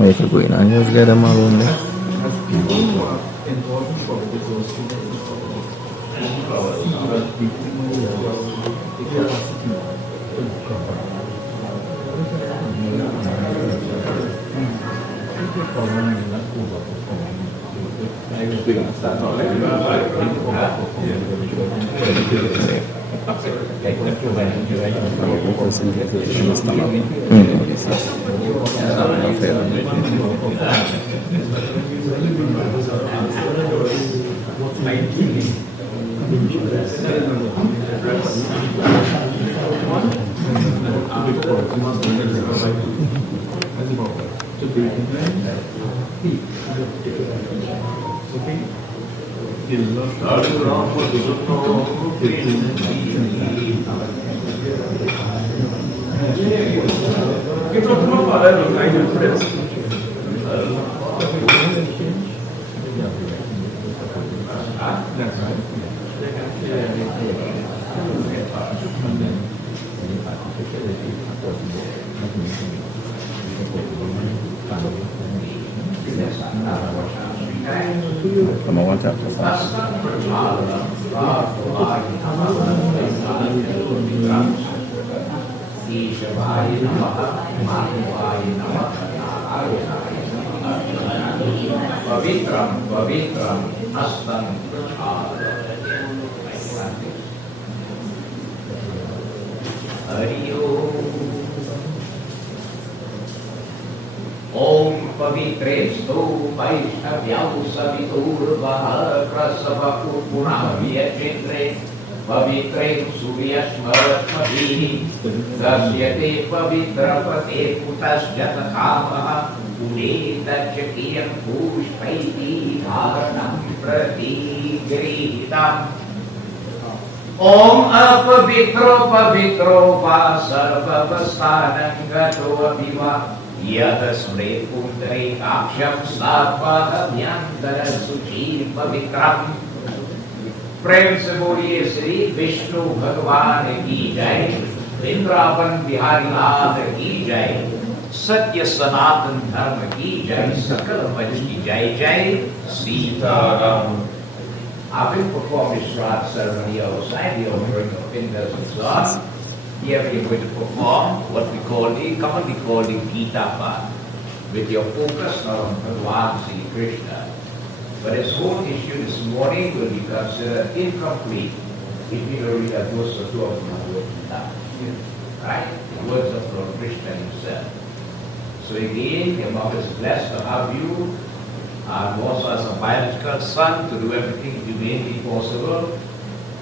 Oye, qué buena, yo es que era malo, ¿no? Come on, watch out. Om Pavitrestu Vaishnavyau Saviturvah Prasavaku Punaviyachindre Pavitre Suryasmaratmavihi Dasyate Pavitrapate Putasjatakamah Udetachakiyam Pushpaiti Dharanam Pratigrihitam Om Apavitro Pavitro Va Sarvavastanam Gato Aviva Yata Smre Pundare Aksham Sarva Vyantara Suchi Pavitram प्रेम से बोलिए श्री विष्णु भगवान की जय, वृंदावन बिहारी लाल की जय, सत्य सनातन धर्म की जय, सकल पंच की जय जय Sitaram. Having performed this Shraddha ceremony outside the offering of fingers and so on, here we are going to perform what we commonly call the Gita Path, with your focus on Bhagavan Sri Krishna. But his whole issue this morning will be considered incomplete if we don't read a verse or two of the Gita. Right? The words of Lord Krishna himself. So again, your mother is blessed to have you, and also as a biological son, to do everything humanly possible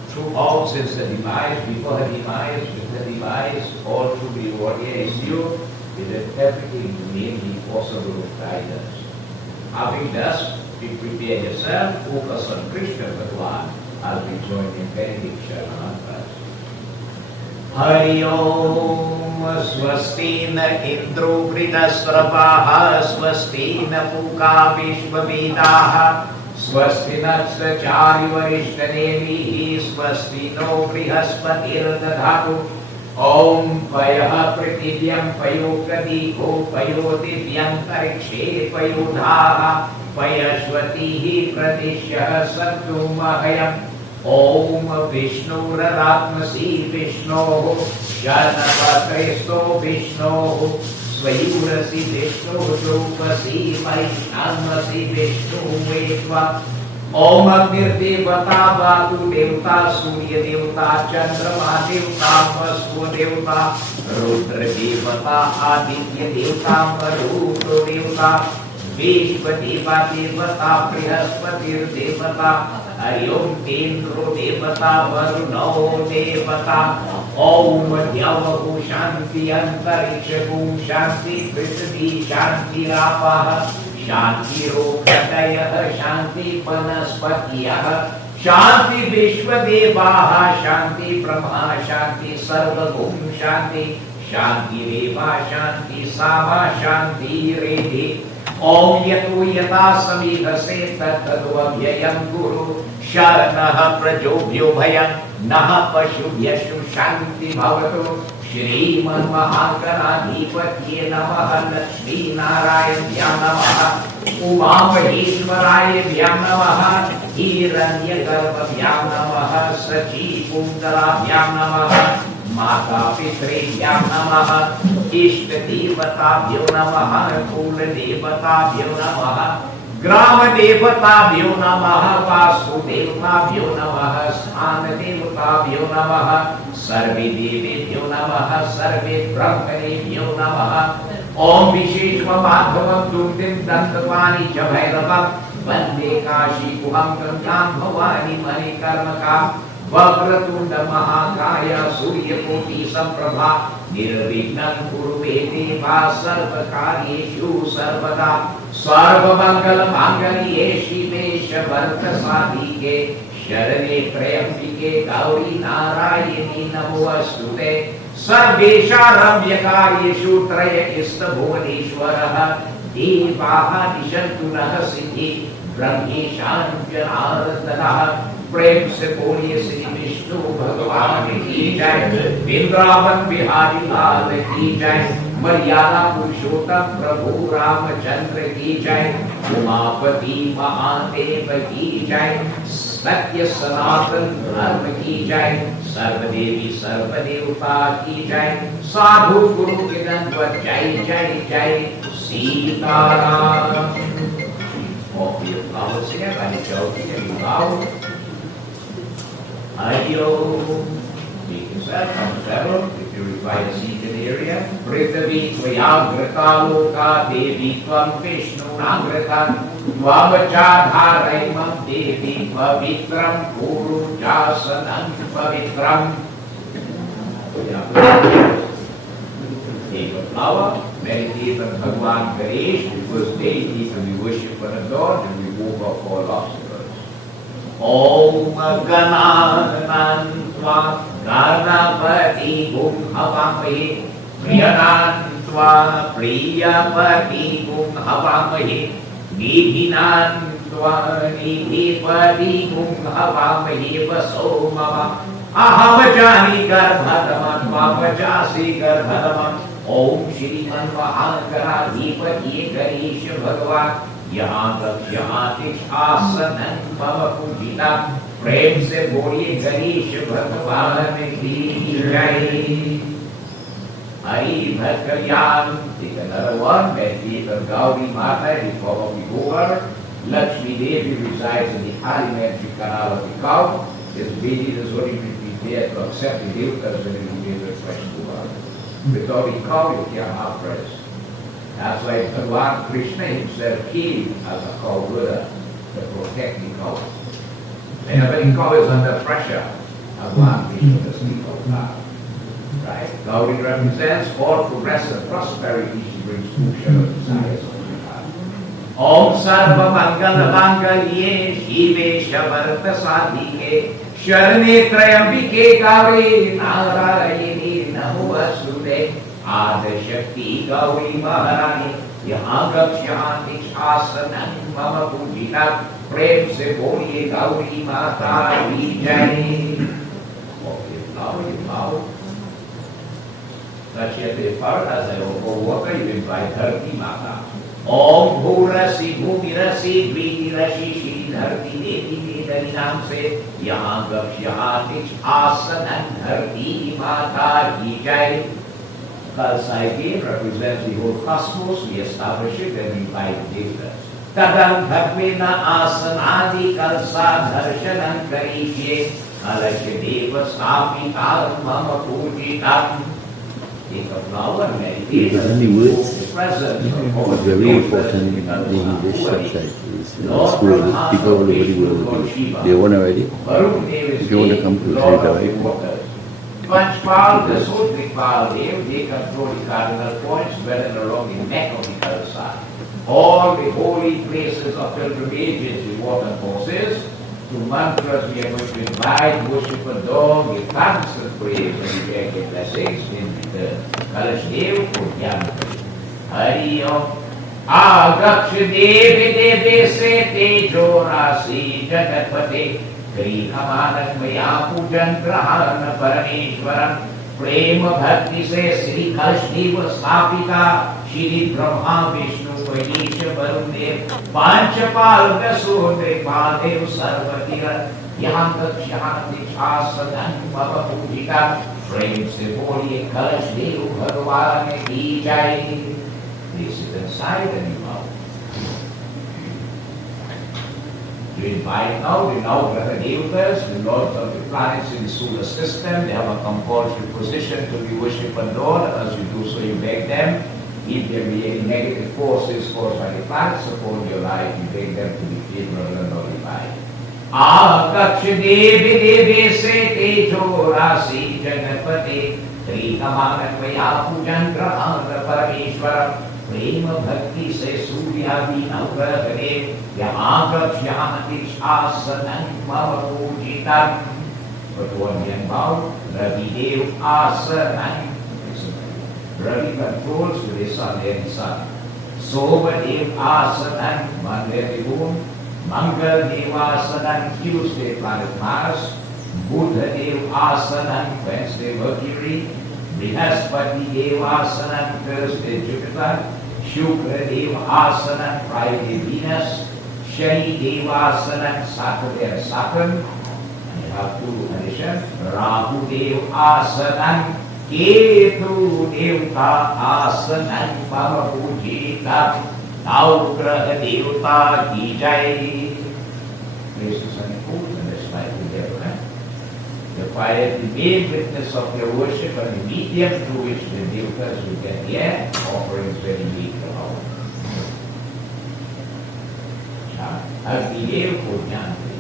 throughout since the demise, before the demise, with the demise, all through the warrior issue, we did everything humanly possible with guidance. Having thus, you prepare yourself, focus on Krishna Bhagavan, as we join in benediction mantras. Hari Om Swasti na Indro Vridasrapaha Swasti na Puka Vishvavedaha Swasti na Sachari Varishtanevihi Swasti no Brihaspati Dadhatu Om Payaha Prativyam Payokadiko Payodivyam Tarikshe Payodhaha Payashvatihi Pradishya Sattu Mahayam Om Vishnu Radatmasi Vishnu Janapatresto Vishnu Svayurasi Vishnu Drupasi Vaishnamasi Vishnu Vedva Om Agnir Devata Vatu Devata Surya Devata Chandrama Devata Vastu Devata Rudra Devata Aditya Devata Marudra Devata Vishvadeva Devata Brihaspati Devata Ayom Tendro Devata Varuno Devata Om Dhyavahu Shanti Antarikshahu Shanti Prithvi Shanti Rapaha Shanti Rokadaya Shanti Panaspatiyah शांति विश्वदेवाः शांति ब्रह्मा शांति सर्वभूम शांति शांति रेवा शांति सामा शांति रेधि ओम यतो यथा समीधसे तत्तद्व्ययं गुरु शरणः प्रजोभ्यो भयं नः पशुभ्यश्च शांति भवतु श्रीमन्महागणाधिपतये नमः लक्ष्मी नारायणाय नमः उमामहेश्वराय नमः हिरण्यगर्भाभ्यां नमः सचीकुण्डलाभ्यां नमः माता पितृभ्यां नमः इष्ट देवताभ्यो नमः कुल देवताभ्यो नमः ग्राम देवताभ्यो नमः वासुदेवताभ्यो नमः स्थान देवताभ्यो नमः सर्वे देवेभ्यो नमः सर्वे ब्रह्मणेभ्यो नमः ओम विशेषमाधवं दुर्दिं दन्तवाणी च भैरवं वन्दे काशी गुहं गंगां भवानी मणिकर्मकां वक्रतुंड महाकाय सूर्यकोटि संप्रभा निर्विघ्नं कुरु मे देवा सर्वकार्येषु सर्वदा सर्वमंगल मांगल्ये शिवे सर्वार्थसाधिके शरणे त्र्यंबिके गौरी नारायणी नमोस्तुते सर्वेषारम्भकार्येषु त्रयस्थभुवनेश्वरः देवाः दिशन्तु नः सिद्धि ब्रह्मेशां जनार्दनः प्रेम से बोलिए श्री विष्णु भगवान की जय वृंदावन बिहारी लाल की जय मर्यादा पुरुषोत्तम प्रभु रामचंद्र की जय उमापति महादेव की जय सत्य सनातन धर्म की जय सर्वदेवी सर्वदेवता की जय साधु गुरु के दंडवत जय जय जय Sitaram Of your flowers here, by the joking and you bow. Ayo, make yourself comfortable. If you require a seated area, Prithvi Tvayagrata Devi Tvam Vishnu Nagratan Tvamachadharaimam Devi Pavitram Guru Jasanam Pavitram. Take a flower, meditate on Bhagwan Ganesh, because deities and we worship for the Lord and we move up all obstacles. Om Gananantva Ganapati Gum Havamahe Priyanantva Priyapati Gum Havamahe Nidhinantva Nidhipati Gum Havamahe Vasomama Aham Jani Garbhadaman Vapajasi Garbhadaman ओम श्रीमन महागणाधिपति गणेश भगवान यहाँ तक यहाँ आसन भव पूजिता प्रेम से बोलिए गणेश भगवान की जय Hari भक्तयान take another one meditate on Gauri Mata the probably over Lakshmi Devi resides in the alimentary canal of the cow. This baby is only prepared to accept the devatas when it is expression to God. Without a cow, you can't have rest. That's why Bhagavan Krishna himself came as a cow Buddha to protect the cow. Whenever the cow is under pressure, Bhagavan Krishna does speak out loud. Right? Gauri represents all progressive prosperity. She brings future desires of the heart. Om Sarva Mangala Mangalye Shive Shavarta Sadhike Sharane Trayambike Gauri Narayani Namostute Adi Shakti Gauri Maharani Yahan Gakshyani Asanam Mama Pujita Prem Se Boliye Gauri Mata Ki Jai. Okay, now Sachete Parthas Oka, you invite Dharti Mata. Om Bhurasi Bhumirasi Dvirasi Shri Dharti Devi Vedari Naam Se Yahan Gakshyani Asanam Dharti Mata Ki Jai. Kalsa again represents the whole cosmos. We establish it and we invite difference. Tadam Bhakvena Asanadi Kalsa Dharshanam Karishye Alashadeva Sapitam Mama Pujitam. Take a flower and meditate. Because only words presence are very important in the English society. School, people all over the world, they want to ready. If you want to come to Sri Panchpal, the Sotripal, they control the cardinal points whether along the neck of the Kalsa. All the holy places of pilgrimages, the water courses, to mantras. We are going to invite, worship a dog, give thanks and praise, and we get blessings in the Kalash Dev for Jnana. Hari Om. Agaksh Devi Devi Se Tejo Rasi Jagatpate Krihamanat Maya Pujan Grahan Parameshwaram Prema Bhakti Se Sri Kalash Dev Stapita Shri Brahma Vishnu Vaisha Varundev Panchapal Gasundre Padev Sarvatira Yahan Tak Shahanti Chasadan Baba Pujika Prem Se Boliye Kalash Dev Bhagavan Ki Jai. They sit inside and you out. You invite now the Navgraha Devatas, the lords of the planets in the solar system. They have a compulsory position to be worshipped and adored. As you do so, you beg them. If there be any negative forces caused by the planets upon your life, you beg them to be favorable and nullified. Akaksh Devi Devi Se Tejo Rasi Jagatpate Trihamanat Maya Pujan Grahan Parameshwaram Prema Bhakti Se Suryadi Navgraha Yamagaksh Yamati Asanam Mama Pujitam Pertuan yang bau Ravi Dev Asanam Ravi controls with his sun and sun. Soba Dev Asanam Mandari Boom Mangal Dev Asanam Tuesday planet Mars Buddha Dev Asanam Wednesday Mercury Brihaspati Dev Asanam Thursday Jupiter Shukra Dev Asanam Friday Venus Shani Dev Asanam Saturday Saturn, and you have two additions Rahu Dev Asanam Ketu Devta Asanam Bhava Pujita Navgraha Devta Ki Jai. Places and food and this might be there. The fire, the main witness of your worship and the medium through which the devatas will get here, offerings very weak to our. Agnidev ko jnanti.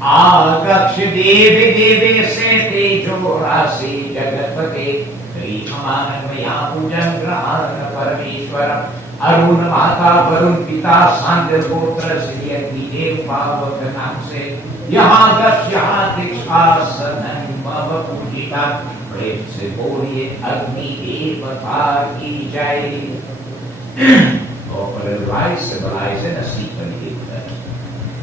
Agaksh Devi Devi Se Tejo Rasi Jagatpate Trihamanat Maya Pujan Grahan Parameshwaram Aruna Mata Varun Pita Sandal Gotra Sri Agnidev Pavaka Naam Se Yahagaksh Yahatiks Asanam Bhava Pujita Prem Se Boliye Agni Devata Ki Jai. Offer a rice symbolize in a sequence.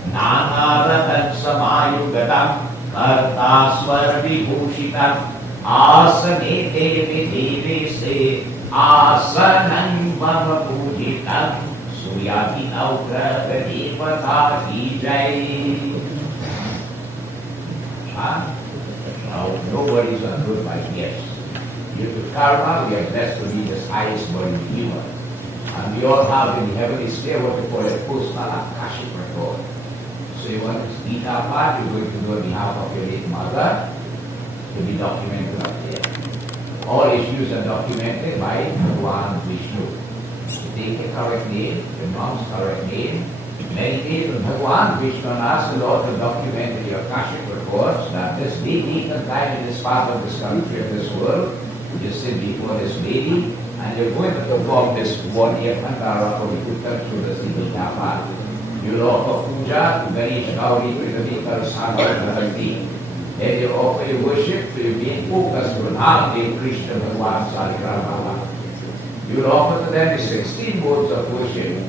Nanaratan Samayugatam Kartaswar Vibhushitam Asane Devi Devi Se Asanam Bhava Pujitam Suryati Navgraha Devata Ki Jai. Now, nobody's understood by yes. Due to karma, we are blessed to be the highest body human. And we all have in the heavenly sphere what we call a personal Akashic record. So you want to speak our part, you're going to do on behalf of your late mother to be documented up there. All issues are documented by Bhagavan Vishnu. You take the correct name, the mom's correct name, meditate on Bhagavan Vishnu and ask the Lord to document in your Akashic records that this lady can time in this part of this country, of this world, you sit before this lady, and you're going to perform this 1 year Bhandara for the Uttar Sudasi Dapa. You offer puja to Ganesh Gauri Pritavika Sana Bharanti. Then you offer your worship to your being focused to Namadev Krishna Bhagavan Saligrama. You offer to them the 16 modes of worship.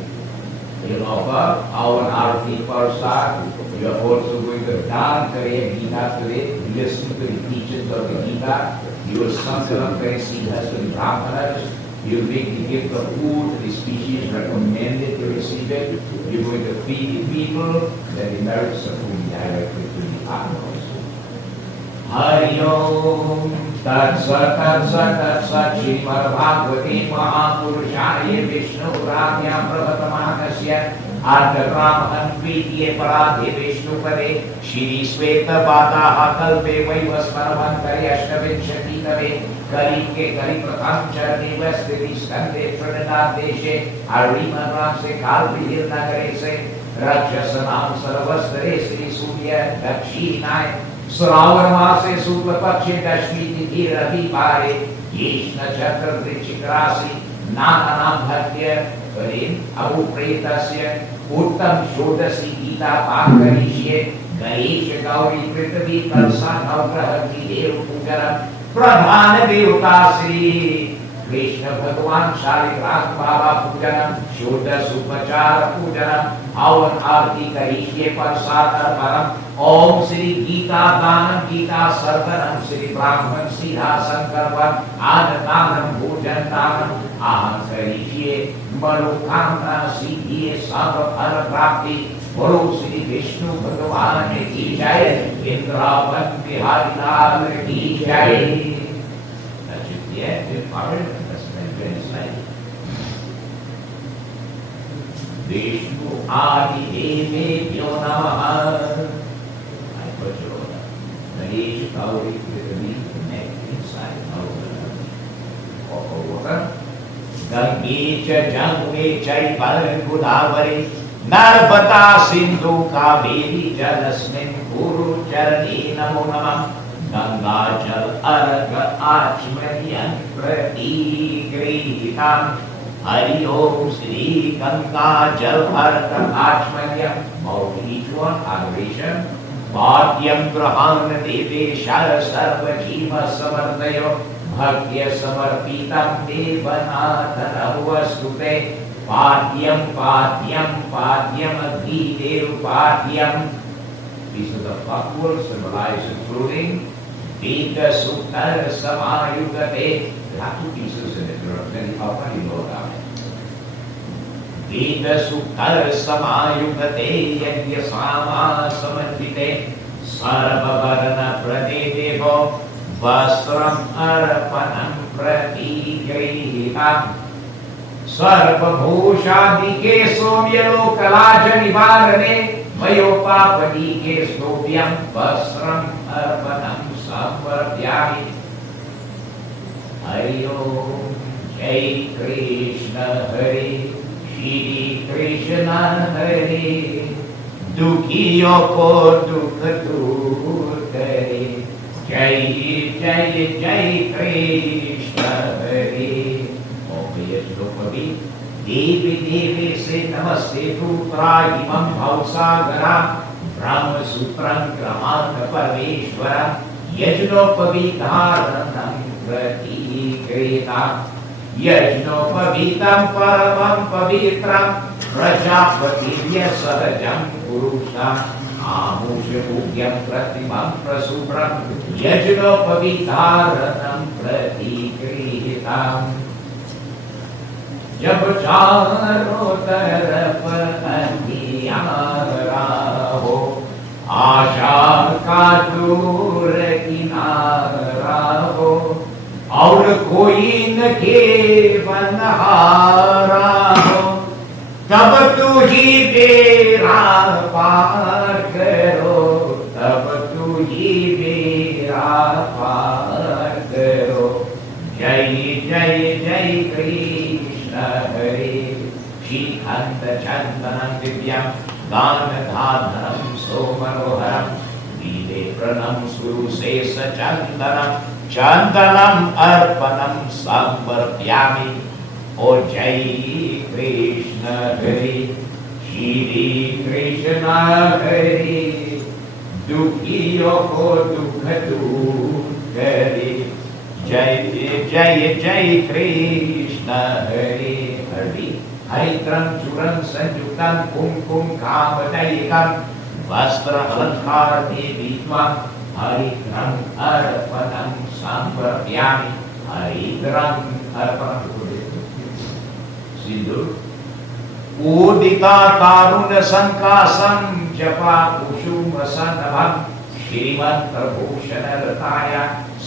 You offer our Arati Parsad. You are also going to dance Gita today, listen to the teachings of the Gita. You will sankaram Siddhas to the Brahmanas. You will make the gift of food to the species recommended to receive it. You are going to feed the people, then the merits of food directly to the animals. Hari Om Tat Sat Tat Sat Tat Sat Srimad Bhagavate Mahapurushaya Vishnu Ramya Prabhatamanasya Ardhakramahan Vitiye Paradhe Vishnu Pade Shri Sweta Badaha Kalpe Vaivasmaravantari Ashtavinshati Kave Karike Kari Pratham Charni Vestiti Skande Trinidad Deshe Ariman Ramse Kalpi Hirnagare Se Rajasanam Saravastare Sri Surya Dakshinay Suravar Mase Sukla Pakshe Dashmi Tithi Ravi Pare Yeshna Chakra Vrichik Rasi Nananam Bhatya करें अवप्रेतस्य उत्तम षोडशी गीता पाठ करिष्ये गणेश गौरी पृथ्वी कलसा नवग्रह की देव पूजन प्रधान देवता श्री कृष्ण भगवान शालिग्राम बाबा पूजन षोडश उपचार पूजन हवन आरती करिष्ये प्रसाद परम ओम श्री गीता दानम गीता सर्वनम श्री ब्राह्मण सीधा संकल्पन आनदानम भोजन दानम आहम करिष्ये मनोकामना सिद्धि सब फल प्राप्ति बोलो श्री विष्णु भगवान की जय इंद्रावन बिहारी लाल की जय विष्णु आदि देवेभ्यो नमः गणेश गौरी पृथ्वी गंगे च जमुने चैव गोदावरी नर्मदा सिंधु कावेरी जलस्मिन् कुरु चरणे नमो नमः गंगा जल अर्घ आचमनीयं प्रतिगृहीतं हरि ओम श्री गंगा जल अर्घ आचमनीयं each one adoration भाग्यं ग्रहण देवेशः सर्वजीव समर्पयो भक्त्या समर्पितं देवनाथ नमोस्तुते पाद्यं पाद्यं पाद्यं Agnidev पाद्यं. These are the fakul symbolized including Veda Sutta Samayugate. There are two pieces in it. There are many often you know that. Veda Sutta Samayugate Yagya Sama Samadhite Sarvavarana Pradedevo Vastram Arpanam Pratigrihitam सर्वभूषादिके सोम्यलोकलाज निवारणे मयोपापदीके स्तोभ्यं वस्त्रम् अर्पणं समर्पयामि. हरि ओम जय कृष्ण हरे श्री कृष्ण हरे दुखियों को दुख दूर करे जय जय जय कृष्ण हरे. देवी देवी से नमस्ते रूद्रायिमं भवसागरा ब्रह्म सूत्रं ग्रहान् परमेश्वर यज्ञोपवीतारणं प्रतिक्रियता यज्ञोपवीतं परमं पवित्रं प्रजापतिर्य सहजं पुरुषं आमुषपूज्यं प्रतिमं प्रसूत्रं यज्ञोपवीतारणं प्रतिक्रियताम्. जब चारों तरफ अंधियारा हो आशा का दूर किनारा हो और कोई न केवलहारा हो तब तू ही बेड़ा पार करो तब तू ही बेड़ा पार करो. जय जय जय कृष्ण हरे श्रीकांत चंदनं दिव्यं गानधाधनं सोमनोहरं वीरे प्रणं सुरुशेष चंदनं चंदनम् अर्पणं समर्पयामि. ओ जय कृष्ण हरे श्री कृष्ण हरे दुखियों को दुख दूर करे जय जय जय कृष्ण हरे. हरि हरिद्रं चूरं संयुक्तं कुंकुम कामदयिकं वस्त्र अलंकार देवीत्वं हरिद्रं अर्पणं समर्पयामि. हरिद्रं अर्पणं सिंदूर उदिता तारुण्य संकासं जपा कुसुम सनभं श्रीमन्त्रभूषण रताय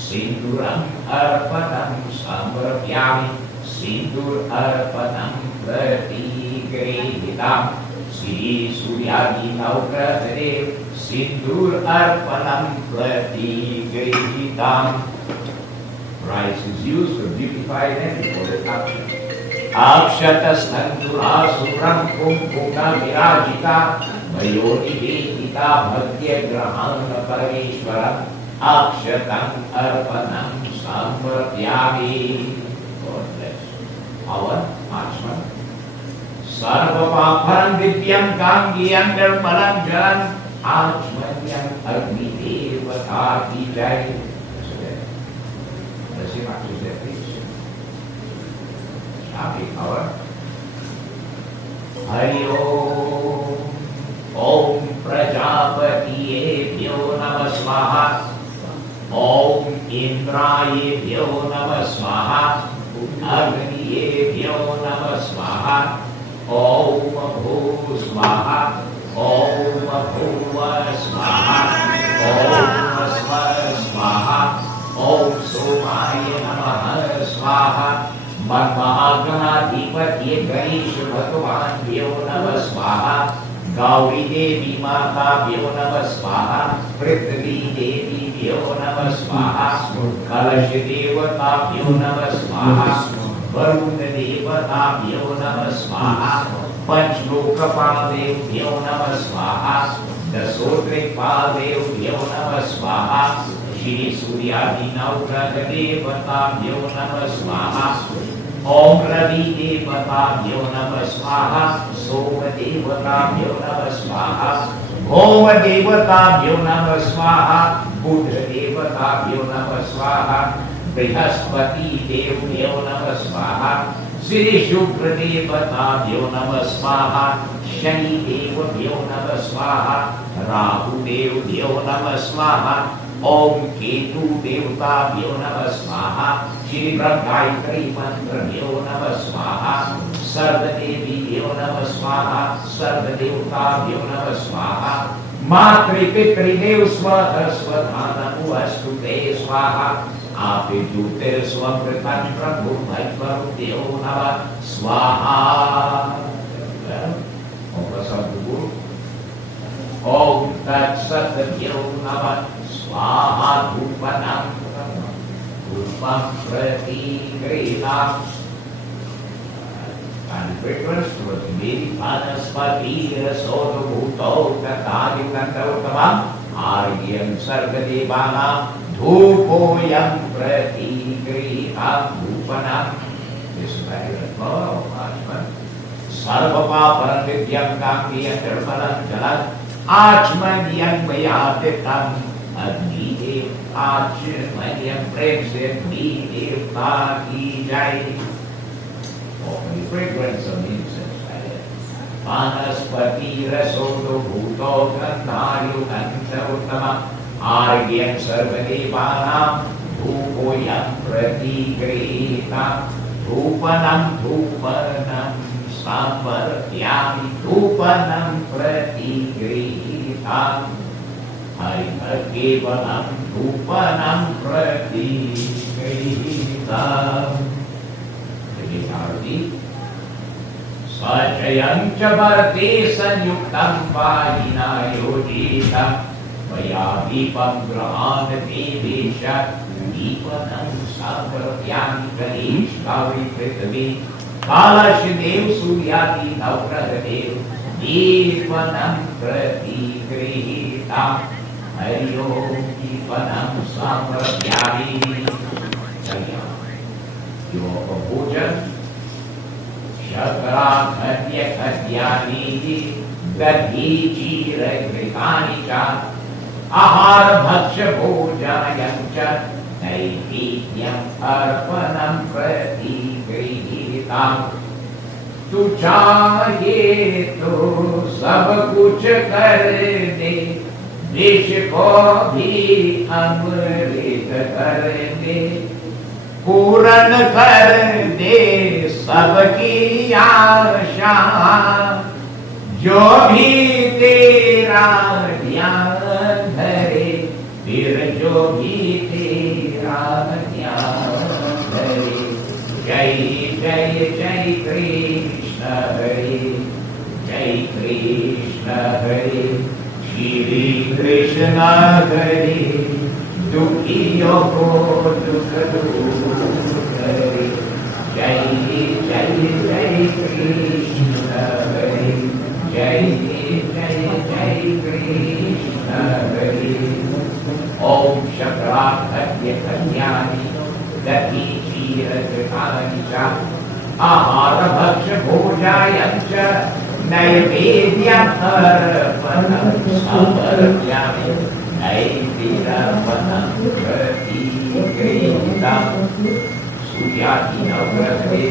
सिंदूरं अर्पणं समर्पयामि. सिंदूर अर्पणं प्रतिगृहीतं श्री सूर्यादि नवग्रहदेव सिंदूर अर्पणं प्रतिगृहीतं. Rice is used to beautify them for the action. अक्षतस्तंतुरासुरं कुंकुमा विराजिता मयोनिवेदिता भक्त्यग्रहान् परमेश्वरम् अक्षतं अर्पणं समर्पयामि. God bless. Our Ashman. सर्वपापहरं दिव्यं कांगियं निर्मलं जलं आचमनीयं अग्निदेवता की जय. Let's see what is that, please. Happy power. Hari Om Prajapatiyebhyo Namah Swaha. Om Indrayebhyo Namah Swaha. Agniyebhyo Namah Swaha. Om Bhu Swaha. Om Bhuva Swaha. Om Swa Swaha. Om Somaya Namah Swaha. Mahaganaधिपति Ganesh भगवान भ्यो नमः स्वाहा. गौरी देवी माता भ्यो नमः स्वाहा. पृथ्वी देवी भ्यो नमः स्वाहा. कलश देवता भ्यो नमः स्वाहा. वरुण देवता भ्यो नमः स्वाहा. पंचलोकपाल भ्यो नमः स्वाहा. दशोत्रिपाल भ्यो नमः स्वाहा. श्री सूर्यादि नवग्रह देवता भ्यो नमः स्वाहा. ओम रवि देवता भ्यो नमः स्वाहा. सोम देवता भ्यो नमः स्वाहा. भौम देवता भ्यो नमः स्वाहा. बुध देवता भ्यो नमः स्वाहा. बृहस्पति देव भ्यो नमः स्वाहा. श्री शुक्र देवता भ्यो नमः स्वाहा. शनि देव भ्यो नमः स्वाहा. राहु देव भ्यो नमः स्वाहा. ओम केतु देवता भ्यो नमः स्वाहा. श्री गायत्री मंत्र भ्यो नमः स्वाहा. सर्वदेवी भ्यो नमः स्वाहा. सर्वदेवता भ्यो नमः स्वाहा. मातृपितृदेव स्वधानमु अस्तुते स्वाहा. आप ज्योतिर्स्वमृतं प्रभु भगवते नमः स्वाहा. ओम तत्सत् भ्यो नमः स्वाहा. धूपनं धूपं प्रतिगृह्णामि. And preference towards Vedi Vanaspati Rasodabhuto Tatadikandauttamam Argyam Sargadevanam Dhupoyam Pratigritam Dhupanam. This is very important. Sarvapaparam Vidyam Kampiyam Nirmalam Jalam Achmanyam Vayatitam Agnidev Achmanyam Prem Se Agnidev Ki Jai. The fragrance of incense. Vanaspati rasodo bhuto gandhayu gandha uttama argyam sarvadevanam dhupoyam pratigritam dhupanam samvartyami dhupanam pratigritam harikevalam dhupanam pratigritam. Sajayam chabarte sanyuktam vahina yojitam vayadipam grahanati vesha deepanam savartyam ganesh gauri prithvi kalash dev suryati navgrahadev deepanam pratigrihitam hari om deepanam savartyami. Your proposal Shakra Khatya Khatyani Gadhi Chira Grihani Cha Ahar Bhaksha Bhojanayam Cha Naividyam Arpanam Pratigrihitam. Tu chahiye to sab kuch kar de desh ko bhi amrit kar de. पूर्ण कर दे सबकी आशा जो भी तेरा ध्यान धरे फिर जो भी तेरा ध्यान धरे. जय जय जय कृष्ण हरे जय कृष्ण हरे श्री कृष्ण हरे दुखियों को दुख दूर करे. जय जय जय कृष्ण हरे जय जय जय कृष्ण हरे. ओम शक्राख्य कल्याणी दधि क्षीर कृतानि च आहार भक्ष भोज पूजायं च नैवेद्यम् अर्पणं समर्पयामि नैवेद्यार्पणं प्रतिगृहीतं सूर्यादिनवग्रहे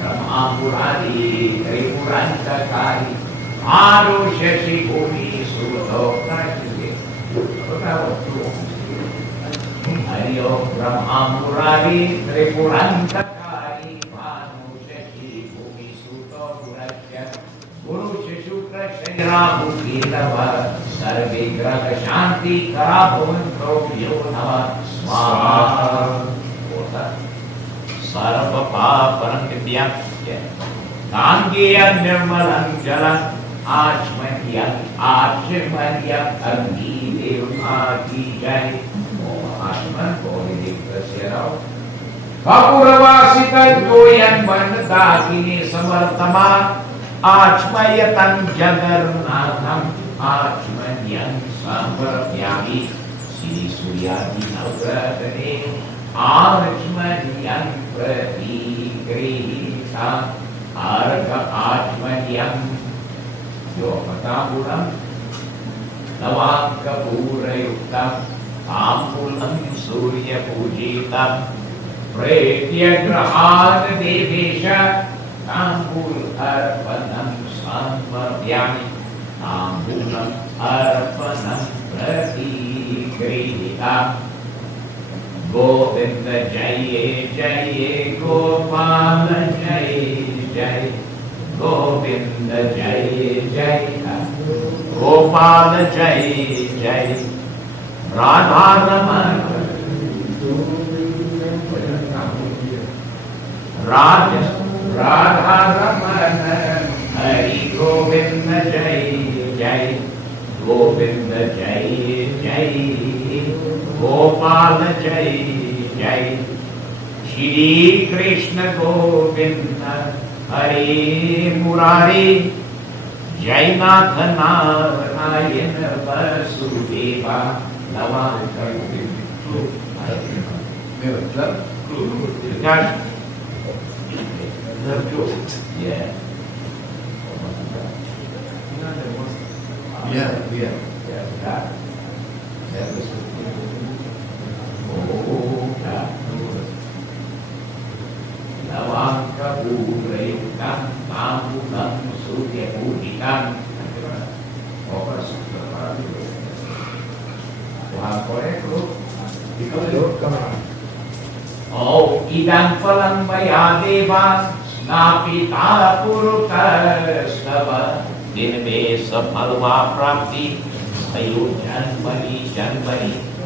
Brahmapuradi Tripurantakari Arushya Shikumi Suto Prajite Hariyo Brahmapuradi Tripurantakari Arushya Shikumi Suto Prajite Guru Shukra Shairahu Kirava Sarve Graha Shanti Karabhavanto Yonava Swaha Sarva Paparam Vidyam Gangeya Nirmalam Jalam Achmanyam Agni Devaki Jai Ashman Bolidik Prasyarao Vapuravasitan Goyan Vandakini Samartama Achmayatan Jagarnatham Achmanyam Samvarapyami Sri Suryadi Navratane Achmanyam Pratigrihitam Arga Achmanyam Yomatamulam Navakapurayuktam Ampulam Surya Pujitam Pretyagrahat Devesha Tampul Arpanam Samvarpyami Ampulam Arpanam Pratigrihitam Govinda Jaye Jaye Gopala Jaye Jaye Govinda Jaye Jaye Gopala Jaye Jaye Radha Ramana Radha Ramana Hari Govinda Jaye Jaye Govinda Jaye Jaye Gopala Jai Jai Shri Krishna Govinda Hare Murari Jainath Narayana Vasudeva Navaka Yeah. Navaka Purayukam Tamulam Surya Pujikam Oh, idam palam maya deva snapita purukastava dinve sapalva prapti sayu janmani janmani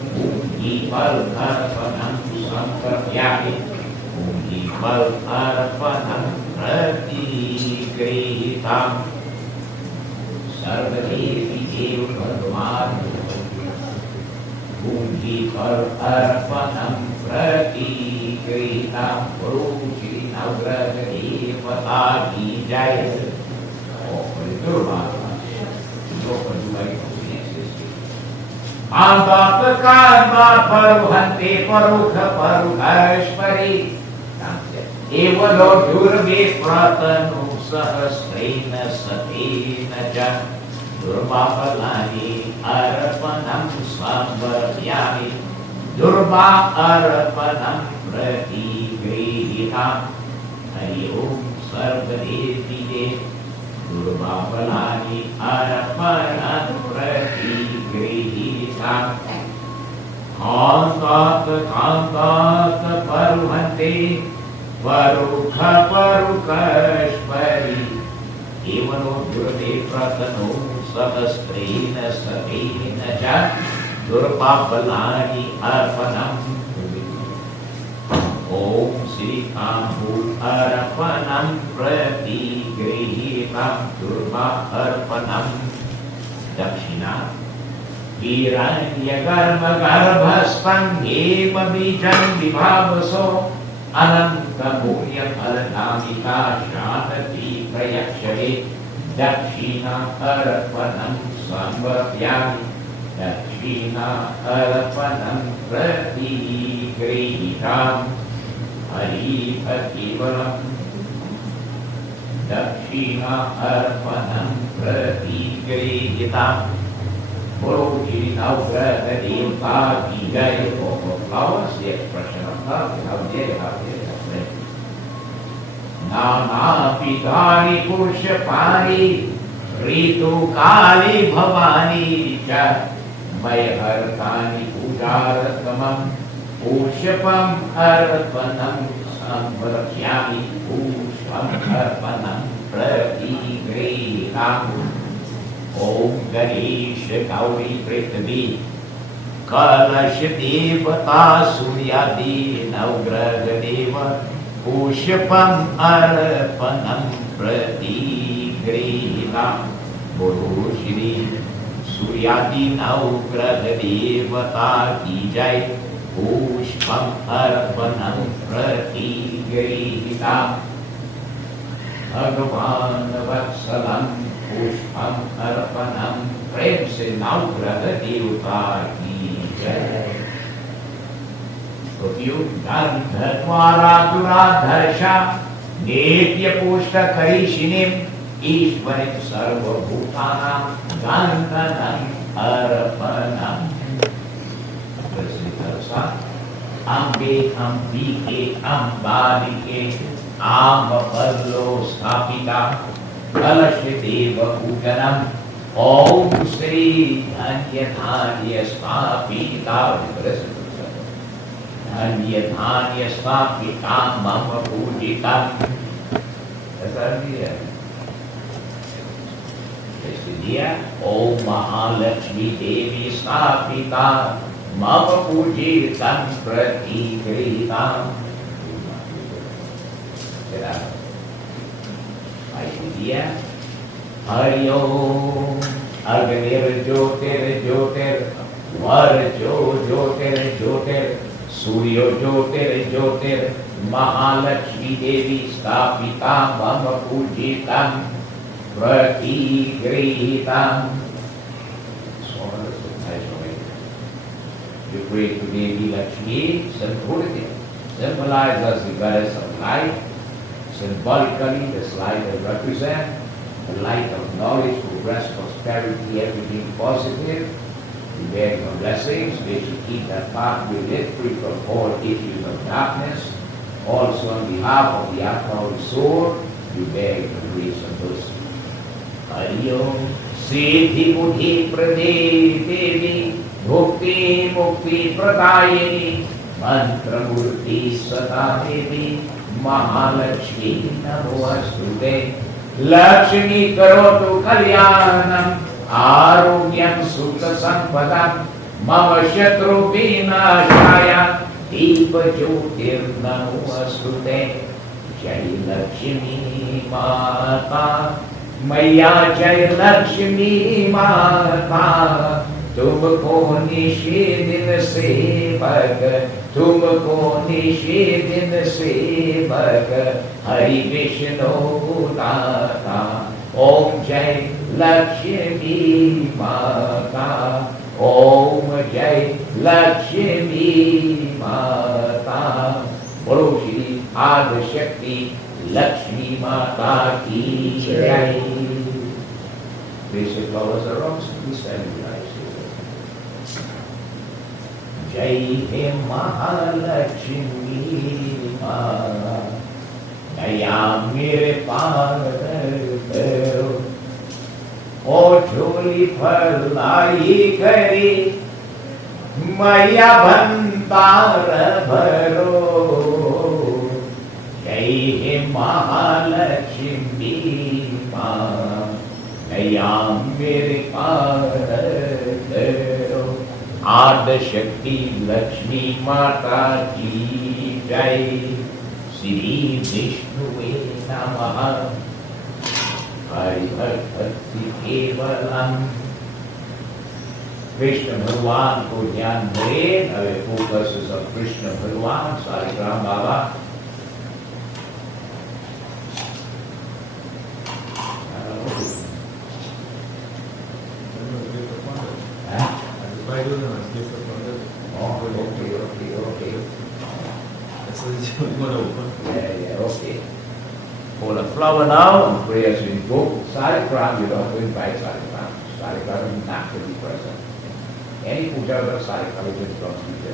Ipal arpanam sampratyami Ipal arpanam pratigrihitam Sarvadevi eva bhagavan Ipal arpanam pratigrihitam Purushi navragadevata ki jai Oh, itu Antapakarma paruhante parukha paruhashpari Evalo durve pratanu sahasrena satena ja Durvapalani arpanam samvarpyami Durva arpanam pratigrihitam Hari Om Sarvadevi Durvapalani arpanam pratigrihitam Kantat paruhante Varukha parukashpari Evano durve pratano sahasrena satena ja Durvapalani arpanam Om Sri Kambu arpanam pratigrihitam Durva arpanam Dakshina Viranya karma garbhastam Hema bijam vibhavaso Ananta punya palanamika Shanati prayakshare Dakshina arpanam samvarpyami दक्षिणा अर्पणं प्रतिगृहीताम् हरिभक्तिवरम् दक्षिणा अर्पणं प्रतिगृहीताम् Guru Ji Navgrah Devta Ki Jai. Flowers, the expression of love, how dare, Nana Pitani Pushapani Ritu Kali Bhavani Cha Mayhartani Pujaratamam Pushapam Arpanam Samvarkyami Pushpam Arpanam Pratigritam Om Ganesh Gauri Prithvi Kalash Devata Suryadi Navgraha Deva Pushpam Arpanam Pratigritam Guru Shri Suryadi Navgraha Devata Ki Jai Pushpam Arpanam Pratigritam Bhagavan Vatsalam Pushpam Arpanam Prem Se Navgraha Devta Ki Jai. Pratyu Dharmara Duradharsha Netya Pushta Karishinim Ishvarit Sarva Bhutanam Gandhanam Arpanam. Prasiddharsa Ambe Ambike Ambalike Amaballo Stapita Kalashideva Pujanam Om Sri Dhanya Stapita Dhanya Stapita Mama Pujitam. That's dia. Dia Om Mahalakshmi Devi Stapita Mama Pujitam Pratigritam. Dia Hari Om Agnir Jyotir Jyotir Varjo Jyotir Jyotir Suryo Jyotir Jyotir Mahalakshmi Devi Stapita Mama Pujitam Pratigritam. You pray to Devi Lakshmi, symbolizes as the goddess of light. Symbolically, this light will represent the light of knowledge, progress, prosperity, everything positive. We beg your blessings, may you keep that pathway lit, free from all issues of darkness. Also on behalf of the Atma of the soul, we beg the grace of mercy. Hari Om Siddhi Buddhi Prade Devi Bhukti Mukti Pradayini Mantra Murti Sada Devi Mahalakshmi Namostute Lakshmi Karotu Kalyanam Arogyam Sukha Sampadam Mama Shatru Vinashaya Deepa Jyotir Namostute Jai Lakshmi Mata Maya Jai Lakshmi Mata तुमको निषेधन सेवक तुमको निषेधन सेवक हरि विष्णु दाता ओम जय लक्ष्मी माता ओम जय लक्ष्मी माता बोलो श्री आदि शक्ति लक्ष्मी माता की जय. Basic flowers are also standardized. Jai He Mahalakshmi Mata Daya mere paar karo O choli phalai kari Maya Bhandara bharo Jai He Mahalakshmi Mata Daya mere paar karo आद्य शक्ति लक्ष्मी माता की जय. श्री विष्णुवे नमः. हरि भक्ति केवलम. कृष्ण भगवान को ध्यान दे. अवे फोकस ऑफ कृष्ण भगवान. सालिग्राम बाबा Yeah, okay. Hold a flower now and pray as we go. Saligram, you don't have to invite Saligram. Saligram is not to be present. Any puja of Saligram is from Vishnu.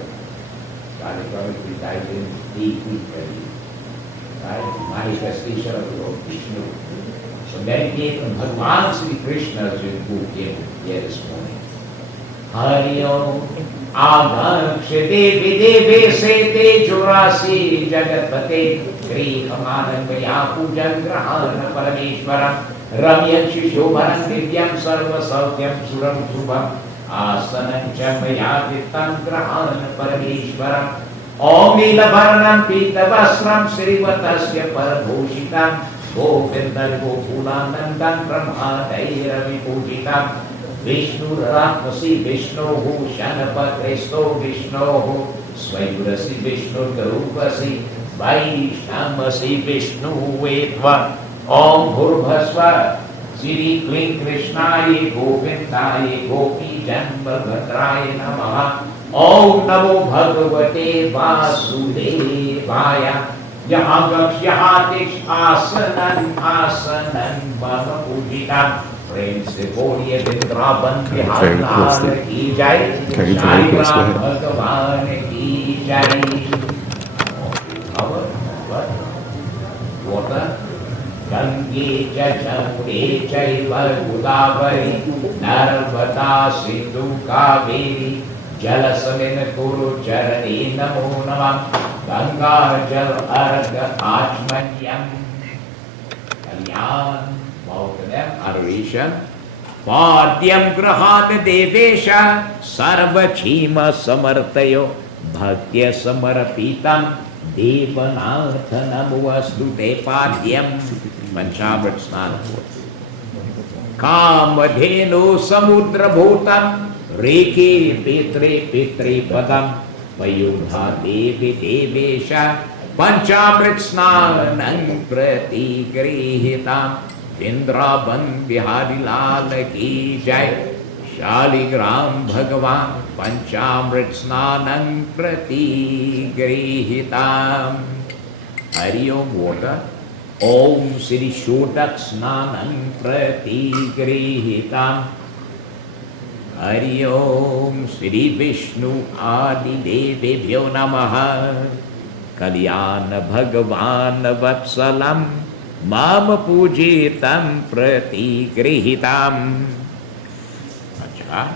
Saligram is residing deeply in right? Manifestation of the Lord Vishnu. So meditate on Bhagavan Sri Krishna as we go here this morning. Hari Om. Agakshate videve sete churasi jagatpate grihamanam vaya pujan grahana parameshwaram ramyan shishobharam divyam sarva saukyam suram subham asanam chamaya vittam grahana parameshwaram Om Leela pitavasram srivatasya parabhushitam Govindam gopulanandam brahmadaira vipujitam Vishnu Ratmasi Vishnu Shanapatresto Vishnu Swayurasi Vishnu Garupasi Vaishnamasi Vishnu Vedva Om Bhurbhasva Sri Kling Krishnaye Govindaye Gopi Jambabhadraye Namaha Om Namo Bhagavate Vasudevaya Yahagaksh Yahatish Asanan Asanan Mama Pujitam Friends, the body of Vrindavan Bihar ki jai, Shaigram Bhagavan ki jai. Power, what? Water. Gange cha Jamune chaiva Godavari, Narvada Sindhu Kaveri, Jalasamin Kuru Charani Namo Namah, Ganga Jal Arga Achmanyam, Kalyan. Adoration. Padyam grahat devesha sarvachima samartayo bhaktya samarapitam devanartha namuvastu te padyam panchamrit snana kamadhenu samudra bhutam reke pitre padam payudha devi devesha panchamrit snanam prati grihitam Vrindavan Bihari Lal ki jai Shaligram Bhagavan Panchamrit Snanam Prati Grihitam Hari Om water Om Sri Shodak Snanam Prati Grihitam Hari Om Sri Vishnu Adi Devebhyo Namaha Kalyana Bhagavan Vatsalam Mama pujitam prati grihitam. Acha.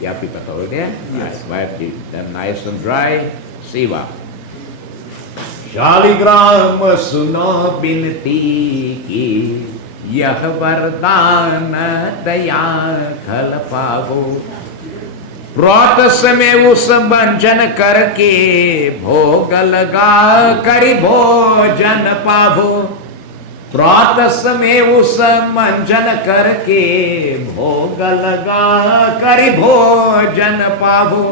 Ya pipa tahu dia. Yes. Wipe them nice and dry. Siva. Shaligram suno binti ki yah vardana daya khalpago. Pratas में उस बंजन करके भोग लगा करी भोजन पावो प्रातस में उस मंजन करके भोग लगा करी भोजन पावो